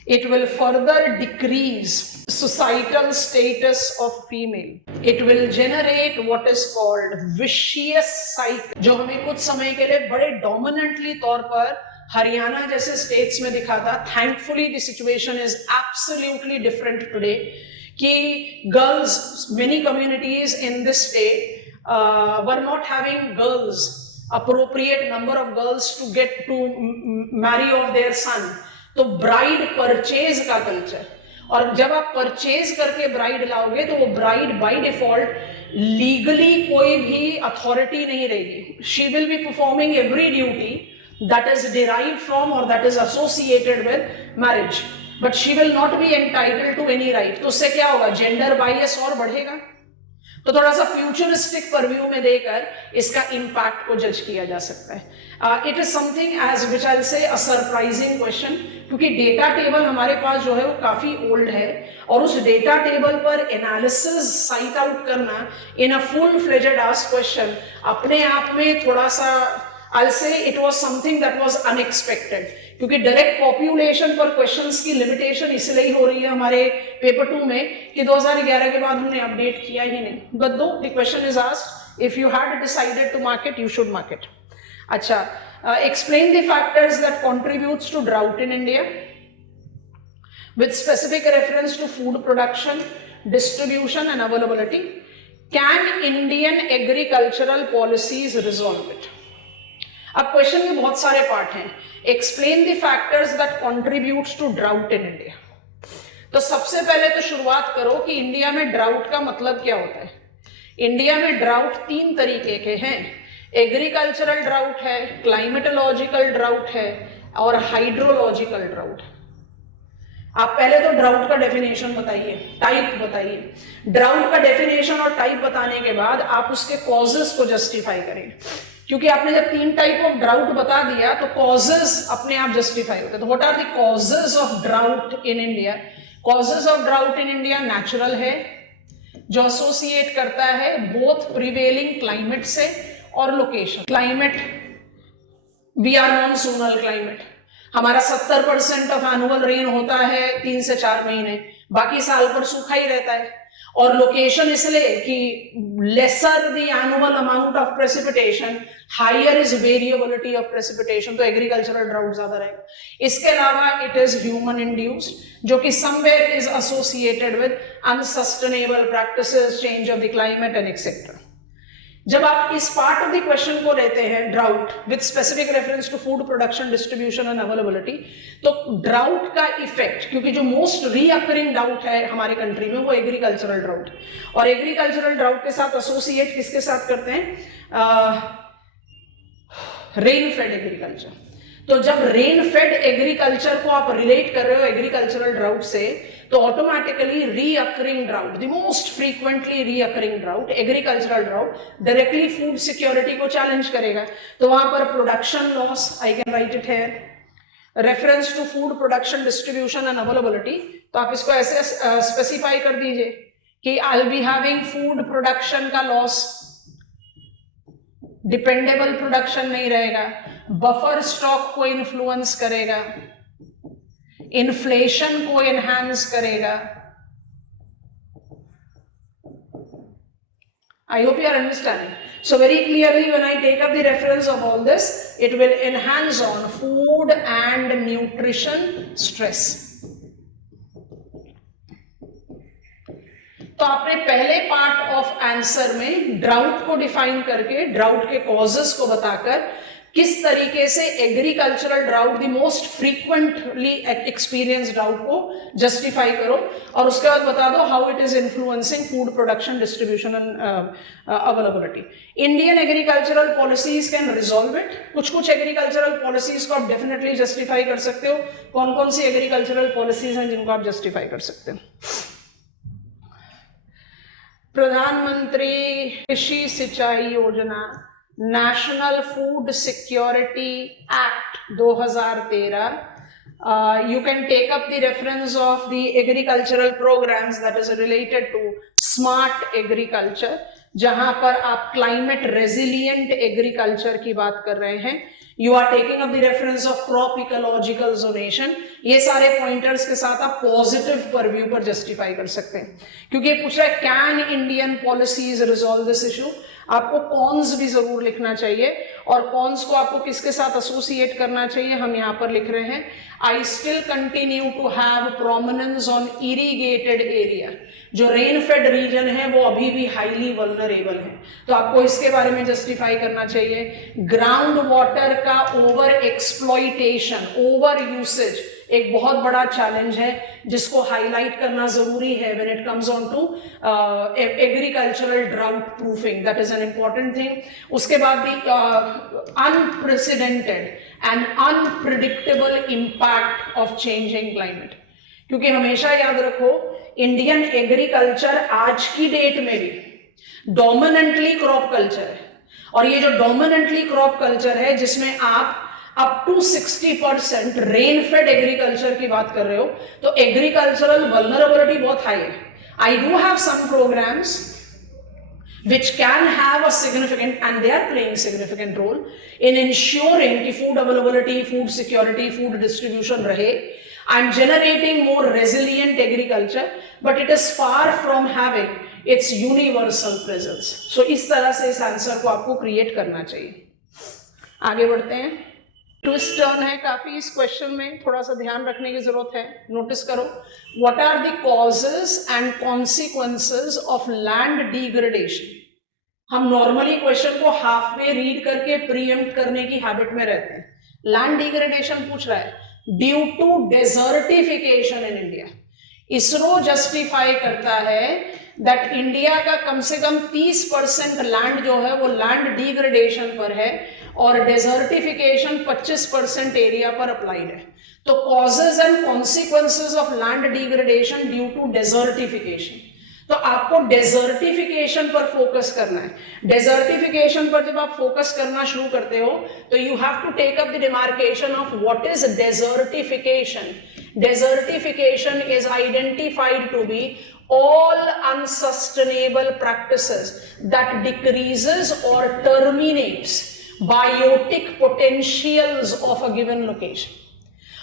It will further decrease societal status of female. It will generate what is called vicious cycle, जो हमें कुछ समय के लिए बड़े dominantly तौर पर हरियाणा जैसे स्टेट्स में दिखा था। Thankfully the situation is absolutely different today, कि girls, many communities in this state were not having girls, appropriate number of girls to get to marry off their son. तो ब्राइड परचेज का कल्चर, और जब आप परचेज करके ब्राइड लाओगे तो वो ब्राइड बाय डिफॉल्ट लीगली कोई भी अथॉरिटी नहीं रहेगी। She will be performing every duty that is derived from or that is associated with marriage, but she will not be entitled to any right. तो उससे क्या होगा, जेंडर बायस और बढ़ेगा। तो थोड़ा सा फ्यूचरिस्टिक परव्यू में देकर इसका इम्पैक्ट को जज किया जा सकता है। इट इज समथिंग एज विच आई से अ सरप्राइजिंग क्वेश्चन, क्योंकि डेटा टेबल हमारे पास जो है वो काफी ओल्ड है, और उस डेटा टेबल पर एनालिसिस साइट आउट करना in a full fledged asked question अपने आप में थोड़ा सा I'll say it was something that was unexpected, क्योंकि डायरेक्ट पॉपुलेशन पर क्वेश्चंस की लिमिटेशन इसलिए हो रही है हमारे पेपर 2 में कि 2011 के बाद हमने अपडेट किया ही नहीं। But though the question is asked, if you had decided to mark it, you should mark it. अच्छा, explain the factors that contributes to drought in India with specific reference to food production, distribution and availability. Can Indian agricultural policies resolve it? अब क्वेश्चन में बहुत सारे पार्ट हैं। Explain the factors that contributes to drought in India. तो सबसे पहले तो शुरुआत करो कि इंडिया में ड्राउट का मतलब क्या होता है। इंडिया में ड्राउट 3 तरीके के हैं, एग्रीकल्चरल ड्राउट है, क्लाइमेटोलॉजिकल ड्राउट है और हाइड्रोलॉजिकल ड्राउट। आप पहले तो ड्राउट का डेफिनेशन बताइए, टाइप बताइए। ड्राउट का डेफिनेशन और टाइप बताने के बाद आप उसके कॉजेस को जस्टिफाई करेंगे, क्योंकि आपने जब 3 टाइप ऑफ ड्राउट बता दिया तो कॉजेस अपने आप जस्टिफाई होते हैं। तो what are the causes of drought in India? Causes of drought in India natural है, जो एसोसिएट करता है बोथ प्रिवेलिंग क्लाइमेट से और location. Climate, we are monsoonal climate, हमारा 70% ऑफ एनुअल रेन होता है 3 से 4 महीने, बाकी साल पर सूखा ही रहता है। और लोकेशन इसलिए कि lesser the annual amount of precipitation, higher is variability of precipitation, तो एग्रीकल्चरल ड्राउट ज्यादा रहेगा। इसके अलावा इट इज ह्यूमन इंड्यूस्ड, जो कि somewhere is associated with unsustainable practices, change of the climate and etcetera. जब आप इस पार्ट ऑफ द क्वेश्चन को लेते हैं drought with specific reference to food production, distribution and availability, तो ड्राउट का इफेक्ट, क्योंकि जो मोस्ट रीअकरिंग डाउट है हमारे कंट्री में वो एग्रीकल्चरल ड्राउट, और एग्रीकल्चरल ड्राउट के साथ एसोसिएट किसके साथ करते हैं? Rain fed agriculture. तो जब रेन फेड एग्रीकल्चर को आप रिलेट कर रहे हो एग्रीकल्चरल ड्राउट से, तो automatically reoccurring drought, the most frequently reoccurring drought, agricultural drought, directly food security को चैलेंज करेगा। तो वहां पर production loss, I can write it here, reference to food production distribution and availability, तो आप इसको ऐसे स्पेसिफाई कर दीजिए कि I be having food production का लॉस, डिपेंडेबल प्रोडक्शन नहीं रहेगा, बफर स्टॉक को इन्फ्लुएंस करेगा, इन्फ्लेशन को एनहांस करेगा। I hope you are understanding. So very clearly when I take up the reference of all this, it will enhance on food and nutrition stress. तो आपने पहले पार्ट ऑफ आंसर में ड्राउट को डिफाइन करके, ड्राउट के कॉजेस को बताकर किस तरीके से agricultural drought, the most frequently experience drought को जस्टिफाई करो, और उसके बाद बता दो how it is influencing food production, distribution and availability. Indian agricultural policies can resolve it. कुछ कुछ एग्रीकल्चरल पॉलिसीज को आप डेफिनेटली जस्टिफाई कर सकते हो। कौन कौन सी एग्रीकल्चरल पॉलिसीज हैं जिनको आप जस्टिफाई कर सकते हो? प्रधानमंत्री कृषि सिंचाई योजना, national food security act 2013, you can take up the reference of the agricultural programs that is related to smart agriculture, जहां पर आप क्लाइमेट रेजिलिएंट एग्रीकल्चर की बात कर रहे हैं। You are taking up the reference of crop ecological zonation. ये सारे पॉइंटर्स के साथ आप पॉजिटिव परव्यू पर जस्टिफाई कर सकते हैं, क्योंकि ये पूछ रहा है can Indian policies resolve this issue. आपको कॉन्स भी जरूर लिखना चाहिए, और कॉन्स को आपको किसके साथ एसोसिएट करना चाहिए, हम यहाँ पर लिख रहे हैं I still continue to have prominence on irrigated area. जो रेन फेड रीजन है वो अभी भी हाईली वल्नरेबल है, तो आपको इसके बारे में जस्टिफाई करना चाहिए। ग्राउंड वाटर का ओवर एक्सप्लॉइटेशन, ओवर यूसेज एक बहुत बड़ा चैलेंज है जिसको हाईलाइट करना जरूरी है when it comes on to agricultural drought proofing, that is an important thing. उसके बाद भी unprecedented and unpredictable impact of changing climate, क्योंकि हमेशा याद रखो इंडियन एग्रीकल्चर आज की डेट में भी डोमिनेंटली क्रॉप कल्चर है, और ये जो डोमिनेंटली क्रॉप कल्चर है जिसमें आप up to 60% rain fed agriculture की बात कर रहे हो, तो एग्रीकल्चरल वल्नरेबिलिटी बहुत हाई है। I do have some programmes which can have a significant, and they are playing significant role in ensuring कि food availability, food security, food distribution रहे। I'm generating more resilient agriculture, but it is far from having its universal presence. So इस तरह से इस आंसर को आपको क्रिएट करना चाहिए। आगे बढ़ते हैं। ट्विस्ट टर्न है काफी इस क्वेश्चन में, थोड़ा सा ध्यान रखने की जरूरत है। नोटिस करो, what are the causes and consequences of land degradation. हम नॉर्मली क्वेश्चन को हाफ वे रीड करके प्रीएम्प्ट करने की हैबिट में रहते हैं। लैंड डिग्रेडेशन पूछ रहा है due to desertification in India. ISRO justify करता है दैट इंडिया का कम से कम 30% लैंड जो है वो लैंड डिग्रेडेशन पर है, और डेजर्टिफिकेशन 25% एरिया पर अप्लाइड है। तो causes and consequences of land degradation due to desertification, तो आपको डेजर्टिफिकेशन पर फोकस करना है। डेजर्टिफिकेशन पर जब आप फोकस करना शुरू करते हो तो you have to take up the demarcation of what is desertification. Desertification is identified to be all unsustainable practices that decreases or terminates biotic potentials of a given location.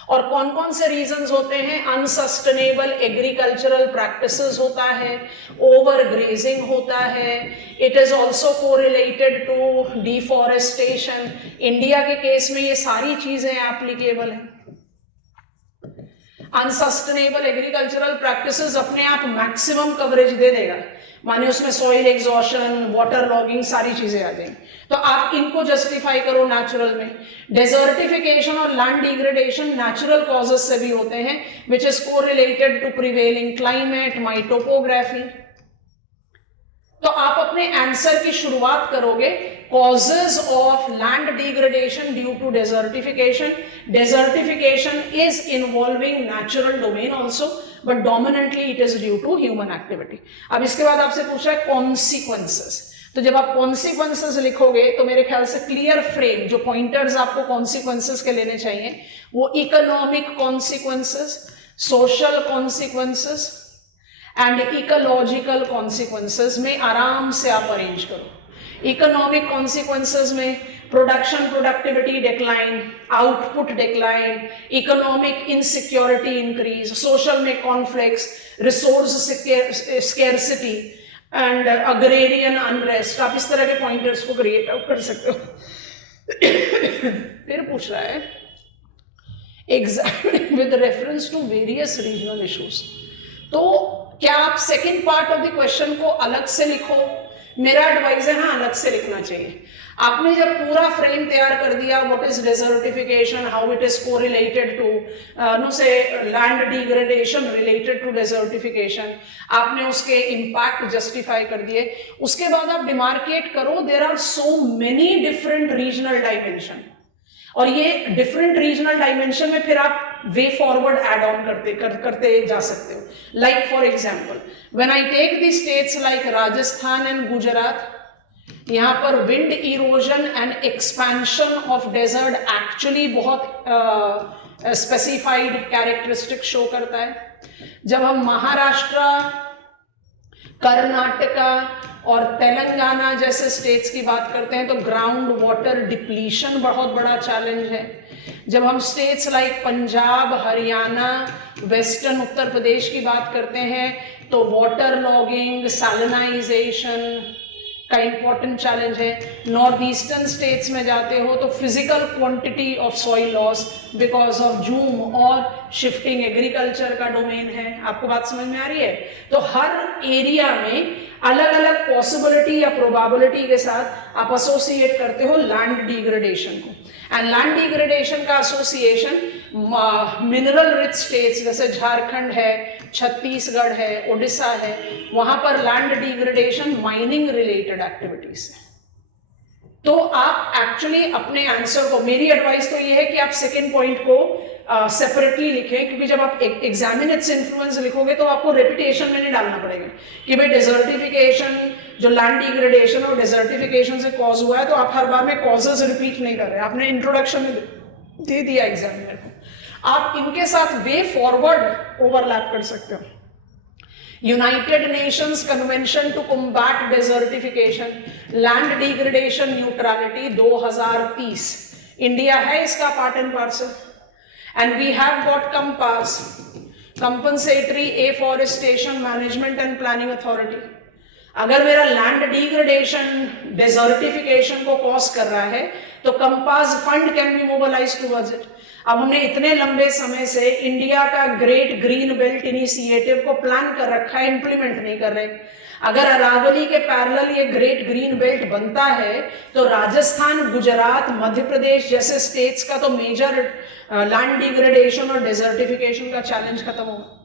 और कौन कौन से रीजंस होते हैं? अनसस्टेनेबल एग्रीकल्चरल प्रैक्टिसेस होता है, ओवर ग्रेजिंग होता है, it is also correlated to deforestation. India के केस में ये सारी चीजें एप्लीकेबल हैं। अनसस्टेनेबल एग्रीकल्चरल प्रैक्टिसेस अपने आप मैक्सिमम कवरेज दे देगा, माने उसमें सॉइल एग्जॉशन, वाटर लॉगिंग, सारी चीजें आ जाएंगी। तो आप इनको जस्टिफाई करो नेचुरल में। डेजर्टिफिकेशन और लैंड डिग्रेडेशन नेचुरल कॉजेस से भी होते हैं, which is correlated to prevailing climate, my topography. तो आप अपने आंसर की शुरुआत करोगे causes of land degradation due to desertification. Desertification is involving natural domain also. but dominantly it is due to human activity. अब इसके बाद आपसे पूछा है consequences. तो जब आप consequences लिखोगे तो मेरे ख्याल से क्लियर फ्रेम, जो पॉइंटर्स आपको consequences के लेने चाहिए, वो economic consequences, social consequences and ecological consequences में आराम से आप अरेंज करो. इकोनॉमिक consequences में production productivity decline, output decline, economic insecurity increase, social में conflicts, resource scarcity and agrarian unrest. आप इस तरह के पॉइंटर्स को क्रिएट आउट कर सकते हो. फिर पूछ रहा है examining with reference to various regional issues. तो क्या आप second part of the question को अलग से लिखो? मेरा एडवाइस है हाँ, अलग से लिखना चाहिए. आपने जब पूरा फ्रेम तैयार कर दिया, what is desertification, how it is correlated to no say land degradation related to desertification, आपने उसके इम्पैक्ट जस्टिफाई कर दिए. उसके बाद आप डिमार्केट करो, there are so many different regional dimension, और ये डिफरेंट रीजनल डायमेंशन में फिर आप वे फॉरवर्ड एड ऑन करते जा सकते हो. Like for example, when I take the states like Rajasthan and Gujarat, यहाँ पर wind erosion and expansion of desert actually बहुत स्पेसिफाइड कैरेक्टरिस्टिक शो करता है. जब हम महाराष्ट्र, कर्नाटका और तेलंगाना जैसे स्टेट्स की बात करते हैं तो ग्राउंड वाटर डिप्लीशन बहुत बड़ा चैलेंज है. जब हम states like Punjab, Haryana, western Uttar Pradesh की बात करते हैं तो वाटर लॉगिंग, सैलिनाइजेशन का इंपॉर्टेंट चैलेंज है. नॉर्थ ईस्टर्न स्टेट्स में जाते हो तो physical quantity of soil loss because of jhum और शिफ्टिंग एग्रीकल्चर का डोमेन है. आपको बात समझ में आ रही है? तो हर एरिया में अलग अलग पॉसिबिलिटी या प्रोबेबिलिटी के साथ आप एसोसिएट करते हो लैंड डिग्रेडेशन को. एंड लैंड डिग्रेडेशन का एसोसिएशन मिनरल रिच स्टेट्स जैसे झारखंड है, छत्तीसगढ़ है, उड़ीसा है, वहां पर land degradation mining related activities है. तो आप एक्चुअली अपने आंसर को, मेरी एडवाइस तो ये है कि आप सेकेंड पॉइंट को सेपरेटली लिखें, क्योंकि जब आप एग्जामिन इट्स इन्फ्लुएंस लिखोगे तो आपको रेपिटेशन में नहीं डालना पड़ेगा कि भाई डेजर्टिफिकेशन, जो लैंड डिग्रेडेशन और डेजर्टिफिकेशन से कॉज हुआ है, तो आप हर बार में कॉजेज रिपीट नहीं कर रहे. आपने इंट्रोडक्शन में दे दिया एग्जामिनर को, आप इनके साथ वे फॉरवर्ड ओवरलैप कर सकते हो. United Nations Convention to Combat Desertification, land degradation neutrality 2030, India है इसका part and parcel. And we have got COMPAS, Compensatory Afforestation Management and Planning Authority. अगर मेरा लैंड डिग्रेडेशन डेजर्टिफिकेशन को कॉज कर रहा है तो CAMPA's fund can be mobilize towards it. अब हमने इतने लंबे समय से इंडिया का ग्रेट ग्रीन बेल्ट इनिशिएटिव को प्लान कर रखा है, इंप्लीमेंट नहीं कर रहे. अगर अरावली के पैरेलल ये ग्रेट ग्रीन बेल्ट बनता है तो राजस्थान, गुजरात, मध्य प्रदेश जैसे स्टेट्स का तो मेजर लैंड डिग्रेडेशन और डेजर्टिफिकेशन का चैलेंज खत्म होगा.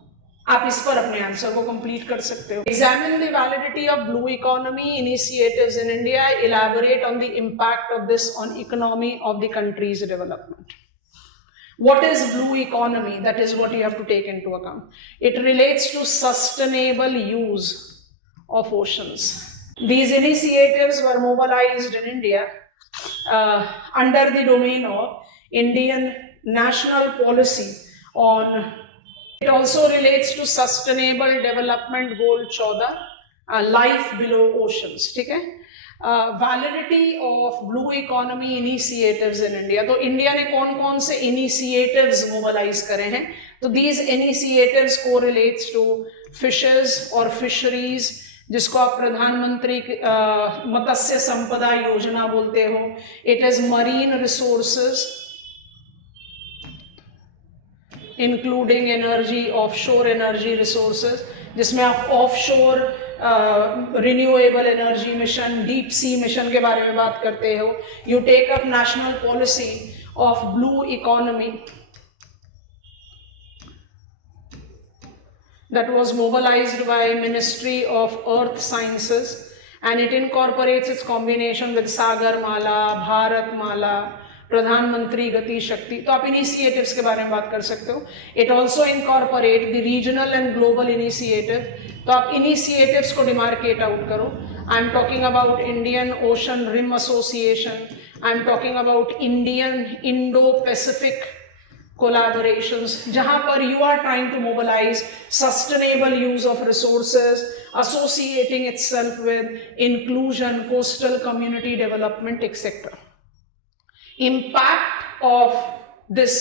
आप इस पर अपने आंसर को कंप्लीट कर सकते हो. Examine the validity of blue economy initiatives in India, elaborate on the impact of this on economy of the countries development. What is blue economy? That is what you have to take into account. It relates to sustainable use of oceans. These initiatives were mobilized in India under the domain of Indian National Policy on. It also relates to Sustainable Development Goal 14, life below oceans. ठीक है? Validity of blue economy initiatives in India. तो इंडिया ने कौन कौन से इनिशिएटिव्स मोबिलाइज करे हैं? तो these initiatives correlates to fishes और फिशरीज, जिसको आप प्रधानमंत्री मत्स्य संपदा योजना बोलते हो. It is marine resources including energy, offshore energy resources, जिसमें आप offshore renewable energy mission, deep sea mission के बारे में बात करते हो. You take up national policy of blue economy that was mobilized by Ministry of Earth Sciences, and it incorporates its combination with Sagarmala, Bharatmala, प्रधानमंत्री गति शक्ति, तो आप इनिशिएटिव्स के बारे में बात कर सकते हो। It also incorporate the regional and global initiative, तो आप इनिशिएटिव्स को डिमार्केट आउट करो। I am talking about Indian Ocean Rim Association, I am talking about Indian Indo Pacific collaborations, जहां पर you are trying to mobilize sustainable use of resources, associating itself with inclusion, coastal community development, etc. Impact of this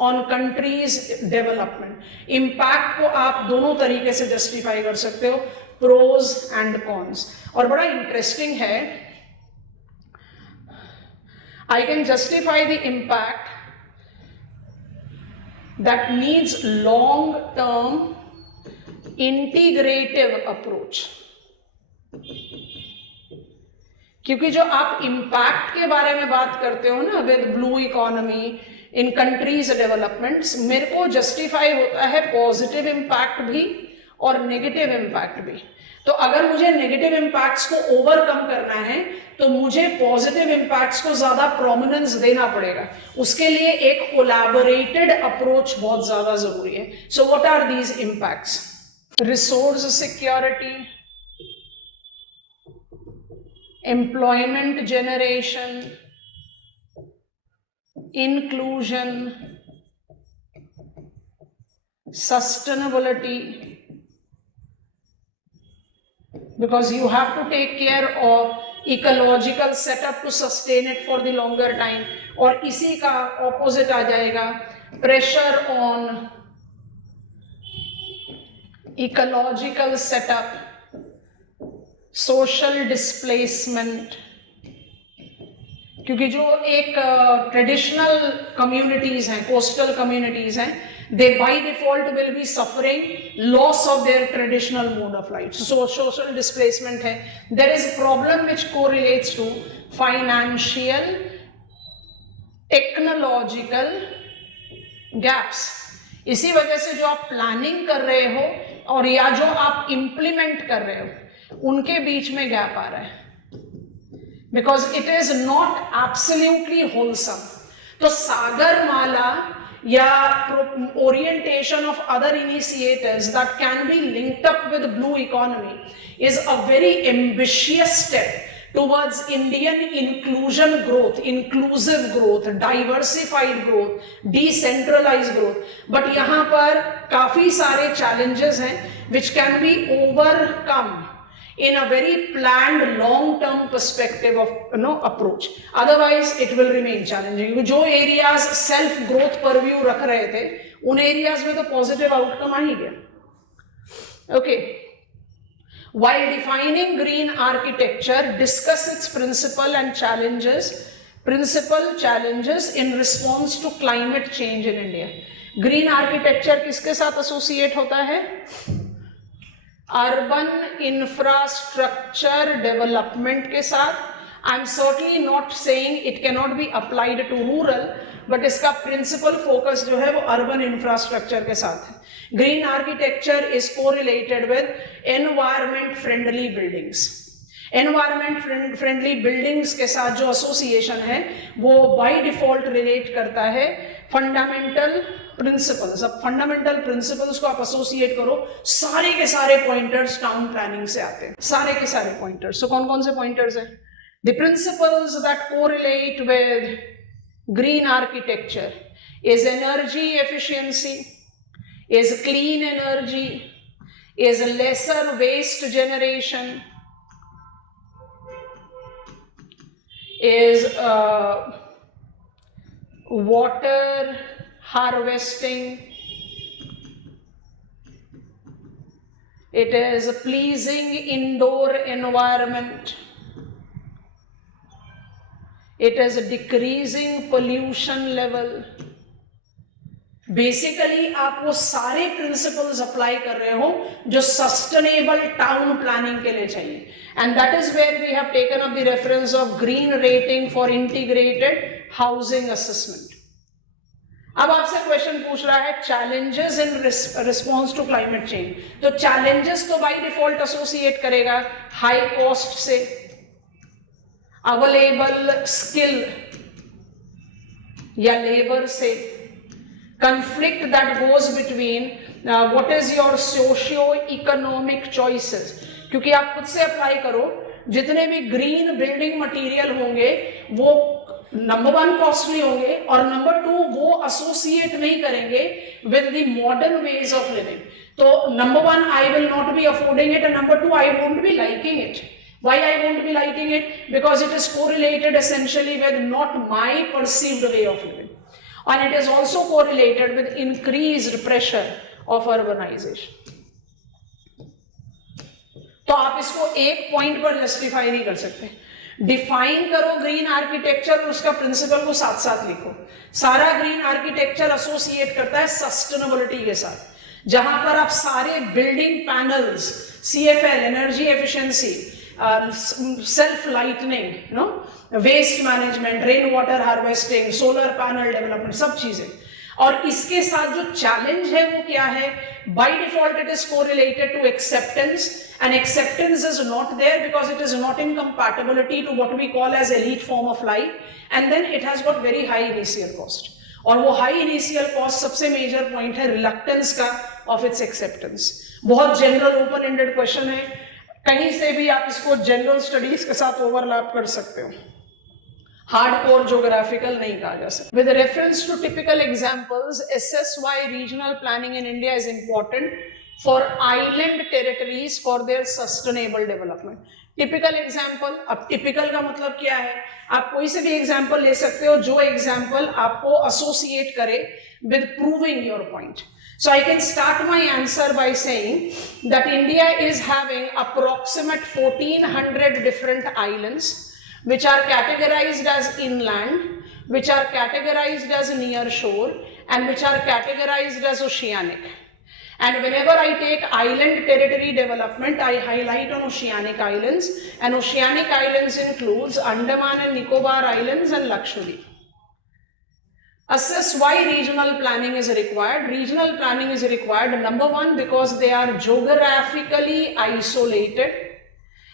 on countries development, impact को आप दोनों तरीके से justify कर सकते हो, pros and cons। और बड़ा interesting है, I can justify the impact that needs long-term integrative approach, क्योंकि जो आप इम्पैक्ट के बारे में बात करते हो ना with blue economy in countries developments, मेरे को जस्टिफाई होता है पॉजिटिव इम्पैक्ट भी और नेगेटिव इम्पैक्ट भी। तो अगर मुझे नेगेटिव इम्पैक्ट्स को ओवरकम करना है तो मुझे पॉजिटिव इम्पैक्ट्स को ज्यादा प्रोमिनेंस देना पड़ेगा, उसके लिए एक कोलैबोरेटेड अप्रोच बहुत ज्यादा जरूरी है। So what are these impacts? Resource security, employment generation, inclusion, sustainability, because you have to take care of ecological setup to sustain it for the longer time। और इसी का opposite आ जाएगा pressure on ecological setup, social displacement, क्योंकि जो एक ट्रेडिशनल कम्युनिटीज हैं, कोस्टल कम्युनिटीज हैं, they by default will be suffering loss of their traditional mode of life. So social displacement है। There is problem which correlates to financial technological gaps. इसी वजह से जो आप प्लानिंग कर रहे हो और या जो आप इंप्लीमेंट कर रहे हो उनके बीच में गैप आ रहा है, because it is not absolutely wholesome। तो सागरमाला या orientation of other initiatives that can be linked up with blue economy is a very ambitious step towards Indian inclusion growth, inclusive growth, diversified growth, decentralized growth। but यहाँ पर काफी सारे challenges हैं which can be overcome in a very planned long-term perspective of approach, otherwise it will remain challenging। जो areas self growth purview रख रहे थे उन areas में तो positive outcome आ ही गया। okay, while defining green architecture, discuss its principal challenges in response to climate change in India। green architecture किसके साथ associate होता है? अर्बन इंफ्रास्ट्रक्चर डेवलपमेंट के साथ। I am certainly not saying it can not be applied to rural, but इसका प्रिंसिपल फोकस जो है वो अर्बन इंफ्रास्ट्रक्चर के साथ है। Green architecture is correlated with environment friendly buildings. Environment friendly buildings के साथ जो एसोसिएशन है वो बाय डिफॉल्ट रिलेट करता है फंडामेंटल प्रिंसिपल्स। अब फंडामेंटल प्रिंसिपल्स को आप एसोसिएट करो, सारे के सारे पॉइंटर्स टाउन प्लानिंग से आते हैं, सारे के सारे पॉइंटर्स। सो कौन कौन से पॉइंटर्स हैं? The principles that correlate with green architecture is energy efficiency, is clean energy, is lesser waste generation, is water harvesting, it is pleasing indoor environment, it is decreasing pollution level। Basically आप वो सारे प्रिंसिपल्स अप्लाई कर रहे हो जो सस्टेनेबल टाउन प्लानिंग के लिए चाहिए। And that is where we have taken up the reference of green rating for integrated housing assessment. अब आपसे क्वेश्चन पूछ रहा है challenges in response to climate change. तो चैलेंजेस तो बाय डिफॉल्ट एसोसिएट करेगा हाई कॉस्ट से, अवेलेबल स्किल या लेबर से, conflict that goes between what is your socio-economic choices, क्योंकि आप खुद से अप्लाई करो, जितने भी ग्रीन बिल्डिंग मटेरियल होंगे वो नंबर 1 कॉस्टली होंगे और नंबर 2 वो एसोसिएट नहीं करेंगे with the modern ways of living. तो number 1 I will not be affording it and number 2 I won't be liking it. Why I won't be liking it? Because it is correlated essentially with not my perceived way of living. And it is also correlated with increased pressure of urbanization. तो आप इसको एक पॉइंट पर जस्टिफाई नहीं कर सकते. डिफाइन करो ग्रीन आर्किटेक्चर और उसका प्रिंसिपल को साथ साथ लिखो. सारा ग्रीन आर्किटेक्चर एसोसिएट करता है सस्टेनेबिलिटी के साथ, जहां पर आप सारे building panels, CFL, energy efficiency, self lightning, waste management, rain water harvesting, solar panel development, सब चीजें. और इसके साथ जो चैलेंज है वो क्या है? By default it is correlated to acceptance, and acceptance is not there because it is not in compatibility to what we call as elite form of life, and then it has got very high initial cost. और वो हाई इनिशियल कॉस्ट सबसे मेजर पॉइंट है रिलक्टेंस का ऑफ इट्स एक्सेप्टेंस. बहुत जनरल ओपन एंडेड क्वेश्चन है, कहीं से भी आप इसको जनरल स्टडीज के साथ ओवरलैप कर सकते हो, हार्डकोर ज्योग्राफिकल नहीं कहा जा सकता. With reference to typical examples, assess why regional planning in India is important for island territories for their sustainable development. Typical example, अब टिपिकल का मतलब क्या है? आप कोई से भी एग्जाम्पल ले सकते हो जो एग्जाम्पल आपको एसोसिएट करे with proving your point. So I can start my answer by saying that India is having approximate 1400 different islands which are categorized as inland, which are categorized as near shore, and which are categorized as oceanic. And whenever I take island territory development, I highlight on oceanic islands, and oceanic islands includes Andaman and Nicobar Islands and Lakshadweep. Assess why regional planning is required. Regional planning is required, number 1, because they are geographically isolated.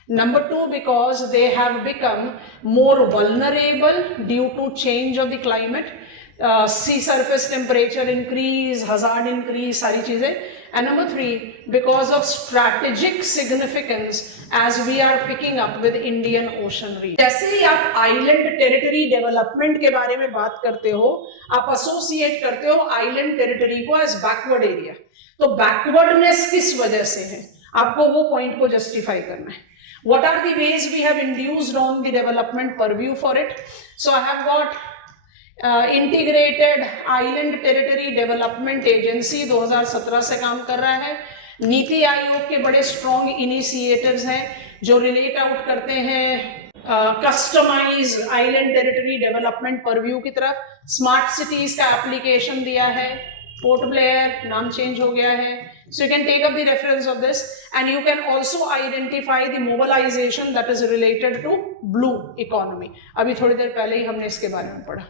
Number 2, because they have become more vulnerable due to change of the climate, sea surface temperature increase, hazard increase, सारी चीजें. And number 3, because of strategic significance as we are picking up with Indian Ocean region. जैसे ही आप island territory development के बारे में बात करते हो, आप associate करते हो island territory को as backward area. तो backwardness किस वजह से है? आपको वो point को justify करना है. What are the ways we have induced on the development purview for it? So I have got integrated island territory development agency 2017 से काम कर रहा है. नीति आयोग के बड़े स्ट्रॉन्ग इनिशिएटिव्स हैं जो रिलेट आउट करते हैं customize island territory development purview की तरफ. स्मार्ट सिटीज का एप्लीकेशन दिया है, पोर्ट ब्लेयर नाम चेंज हो गया है. So you can take up the reference of this, and you can also identify the mobilization that is related to blue economy. अभी थोड़ी देर पहले ही हमने इसके बारे में पढ़ा.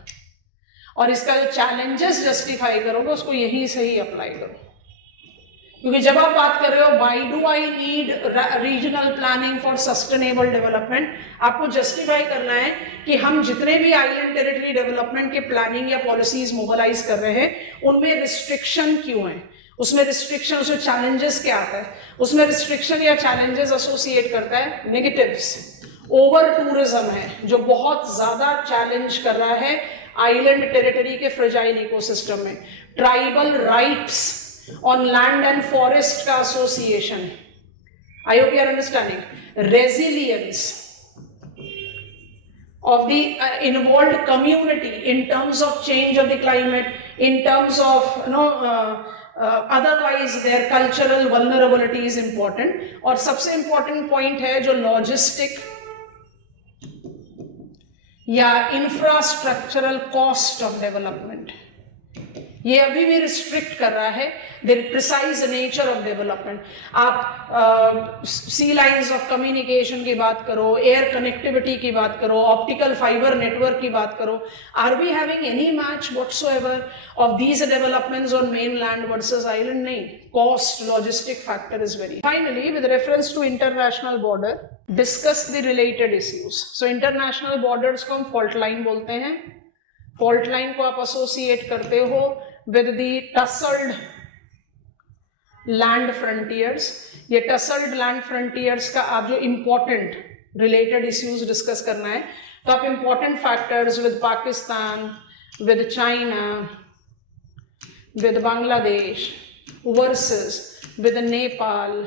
और इसका जो चैलेंजेस जस्टिफाई करोगे उसको यहीं से ही अप्लाई करो, क्योंकि जब आप बात कर रहे हो why do I need regional planning for sustainable development, आपको जस्टिफाई करना है कि हम जितने भी आइलैंड टेरिटरी डेवलपमेंट के प्लानिंग या पॉलिसीज मोबिलाइज कर रहे हैं उनमें रिस्ट्रिक्शन क्यों है, उसमें रिस्ट्रिक्शन, उसमें चैलेंजेस क्या आता है. उसमें रिस्ट्रिक्शन या चैलेंजेस एसोसिएट करता है नेगेटिव्स. ओवर टूरिज्म है जो बहुत ज्यादा चैलेंज कर रहा है आइलैंड टेरिटरी के फ्रेजाइल इकोसिस्टम में. Tribal rights on land and forest का एसोसिएशन है. I hope you are understanding. Resilience of the involved community in terms of change of the climate, in terms of otherwise their cultural vulnerability is important. और सबसे important point है जो logistic या इंफ्रास्ट्रक्चरल कॉस्ट ऑफ डेवलपमेंट, ये अभी भी रिस्ट्रिक्ट कर रहा है the precise nature of development. आप सी लाइंस ऑफ कम्युनिकेशन की बात करो, एयर कनेक्टिविटी की बात करो, ऑप्टिकल फाइबर नेटवर्क की बात करो. Are we having any match whatsoever of these developments on mainland versus island? नहीं. Cost logistic factor is very. Finally with reference to international border, discuss the related issues. So international borders को हम फॉल्ट लाइन बोलते हैं, फॉल्ट लाइन को आप एसोसिएट करते हो विद द टसल्ड लैंड फ्रंटियर्स। ये टसल्ड लैंड फ्रंटियर्स का आप जो इंपॉर्टेंट रिलेटेड इश्यूज डिस्कस करना है, तो आप important factors with Pakistan, with China, with Bangladesh versus with Nepal,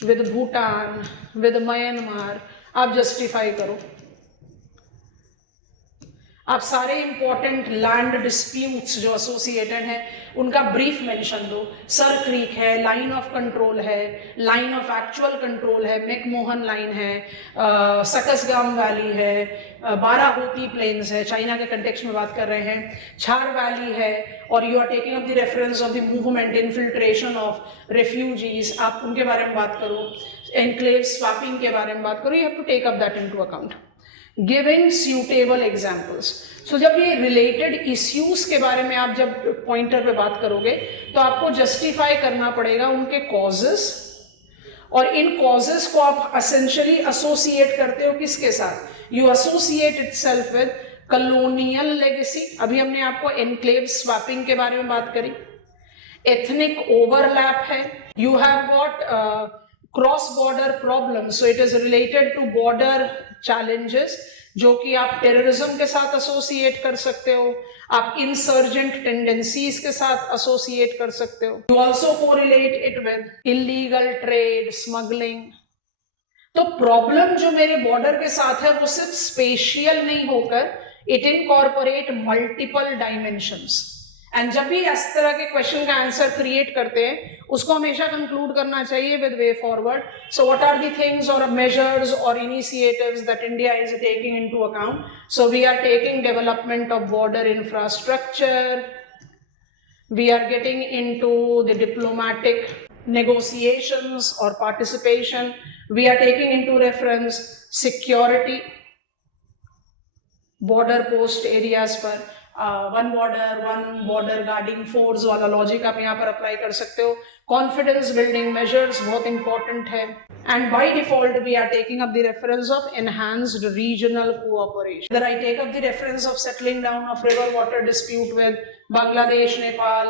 with Bhutan, with Myanmar, आप जस्टिफाई करो। आप सारे इंपॉर्टेंट लैंड डिस्प्यूट्स जो एसोसिएटेड हैं उनका ब्रीफ मेंशन दो। सर क्रीक है, लाइन ऑफ कंट्रोल है, लाइन ऑफ एक्चुअल कंट्रोल है, मैकमोहन लाइन है, सकसगाम वैली है, बाराहोती प्लेन्स है, चाइना के कंटेक्स्ट में बात कर रहे हैं, छार वैली है, और you are taking up the reference of the movement infiltration of refugees, आप उनके बारे में बात करो, एनक्लेव स्वैपिंग के बारे में बात करो। You have to take up that into account, giving suitable examples। So जब ये related issues के बारे में आप जब पॉइंटर पे बात करोगे तो आपको जस्टिफाई करना पड़ेगा उनके causes, और इन causes को आप essentially associate करते हो किसके साथ? You associate itself with colonial legacy। अभी हमने आपको enclave swapping के बारे में बात करी। ethnic overlap है, you have got cross border problems, so it is related to border challenges जो कि आप टेररिज्म के साथ एसोसिएट कर सकते हो, आप इंसर्जेंट टेंडेंसीज के साथ एसोसिएट कर सकते हो। You also correlate it with illegal trade, smuggling. तो प्रॉब्लम जो मेरे बॉर्डर के साथ है वो सिर्फ स्पेशियल नहीं होकर it incorporate multiple dimensions. And जब भी इस तरह के क्वेश्चन का आंसर क्रिएट करते हैं उसको हमेशा कंक्लूड करना चाहिए with way forward. So what are the things और मेजर्स और initiatives that India is taking into account? So we are taking development of border infrastructure, we are getting into the diplomatic negotiations or participation, we are taking into reference security, border post areas पर वन बॉर्डर गार्डिंग फोर्स वाला लॉजिक आप यहाँ पर अप्लाई कर सकते हो। कॉन्फिडेंस बिल्डिंग मेजर्स बहुत इंपॉर्टेंट है, and by default we are taking up the reference of enhanced regional cooperation. अगर I take up the reference of settling down of river water dispute with Bangladesh, Nepal,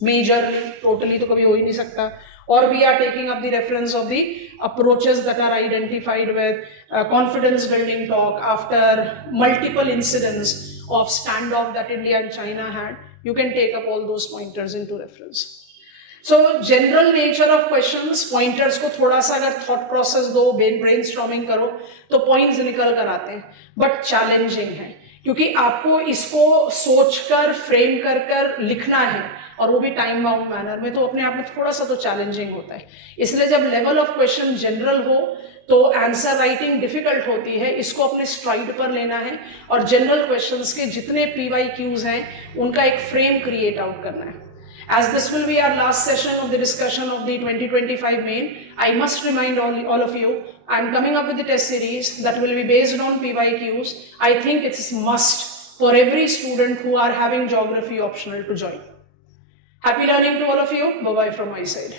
majorly, totally तो कभी हो ही नहीं सकता, or we are taking up the reference of the approaches that are identified with confidence building talk after multiple incidents of standoff that India and China had. You can take up all those pointers into reference. So general nature of questions, pointers को थोड़ा सा अगर thought process दो, brainstorming करो तो points निकल कर आते हैं, but challenging है क्योंकि आपको इसको सोचकर फ्रेम कर कर लिखना है और वो भी टाइम बाउंड मैनर में, तो अपने आप में थोड़ा सा तो चैलेंजिंग होता है। इसलिए जब लेवल ऑफ क्वेश्चन जनरल हो तो आंसर राइटिंग डिफिकल्ट होती है, इसको अपने स्ट्राइड पर लेना है और जनरल क्वेश्चंस के जितने PYQs हैं उनका एक फ्रेम क्रिएट आउट करना है। As this will be our last session of the discussion of the 2025 main, I must remind all of you, I am coming up with the test series that will be based on PYQs. I think it's must for every student who are having geography optional to join. Happy learning to all of you. Bye-bye from my side.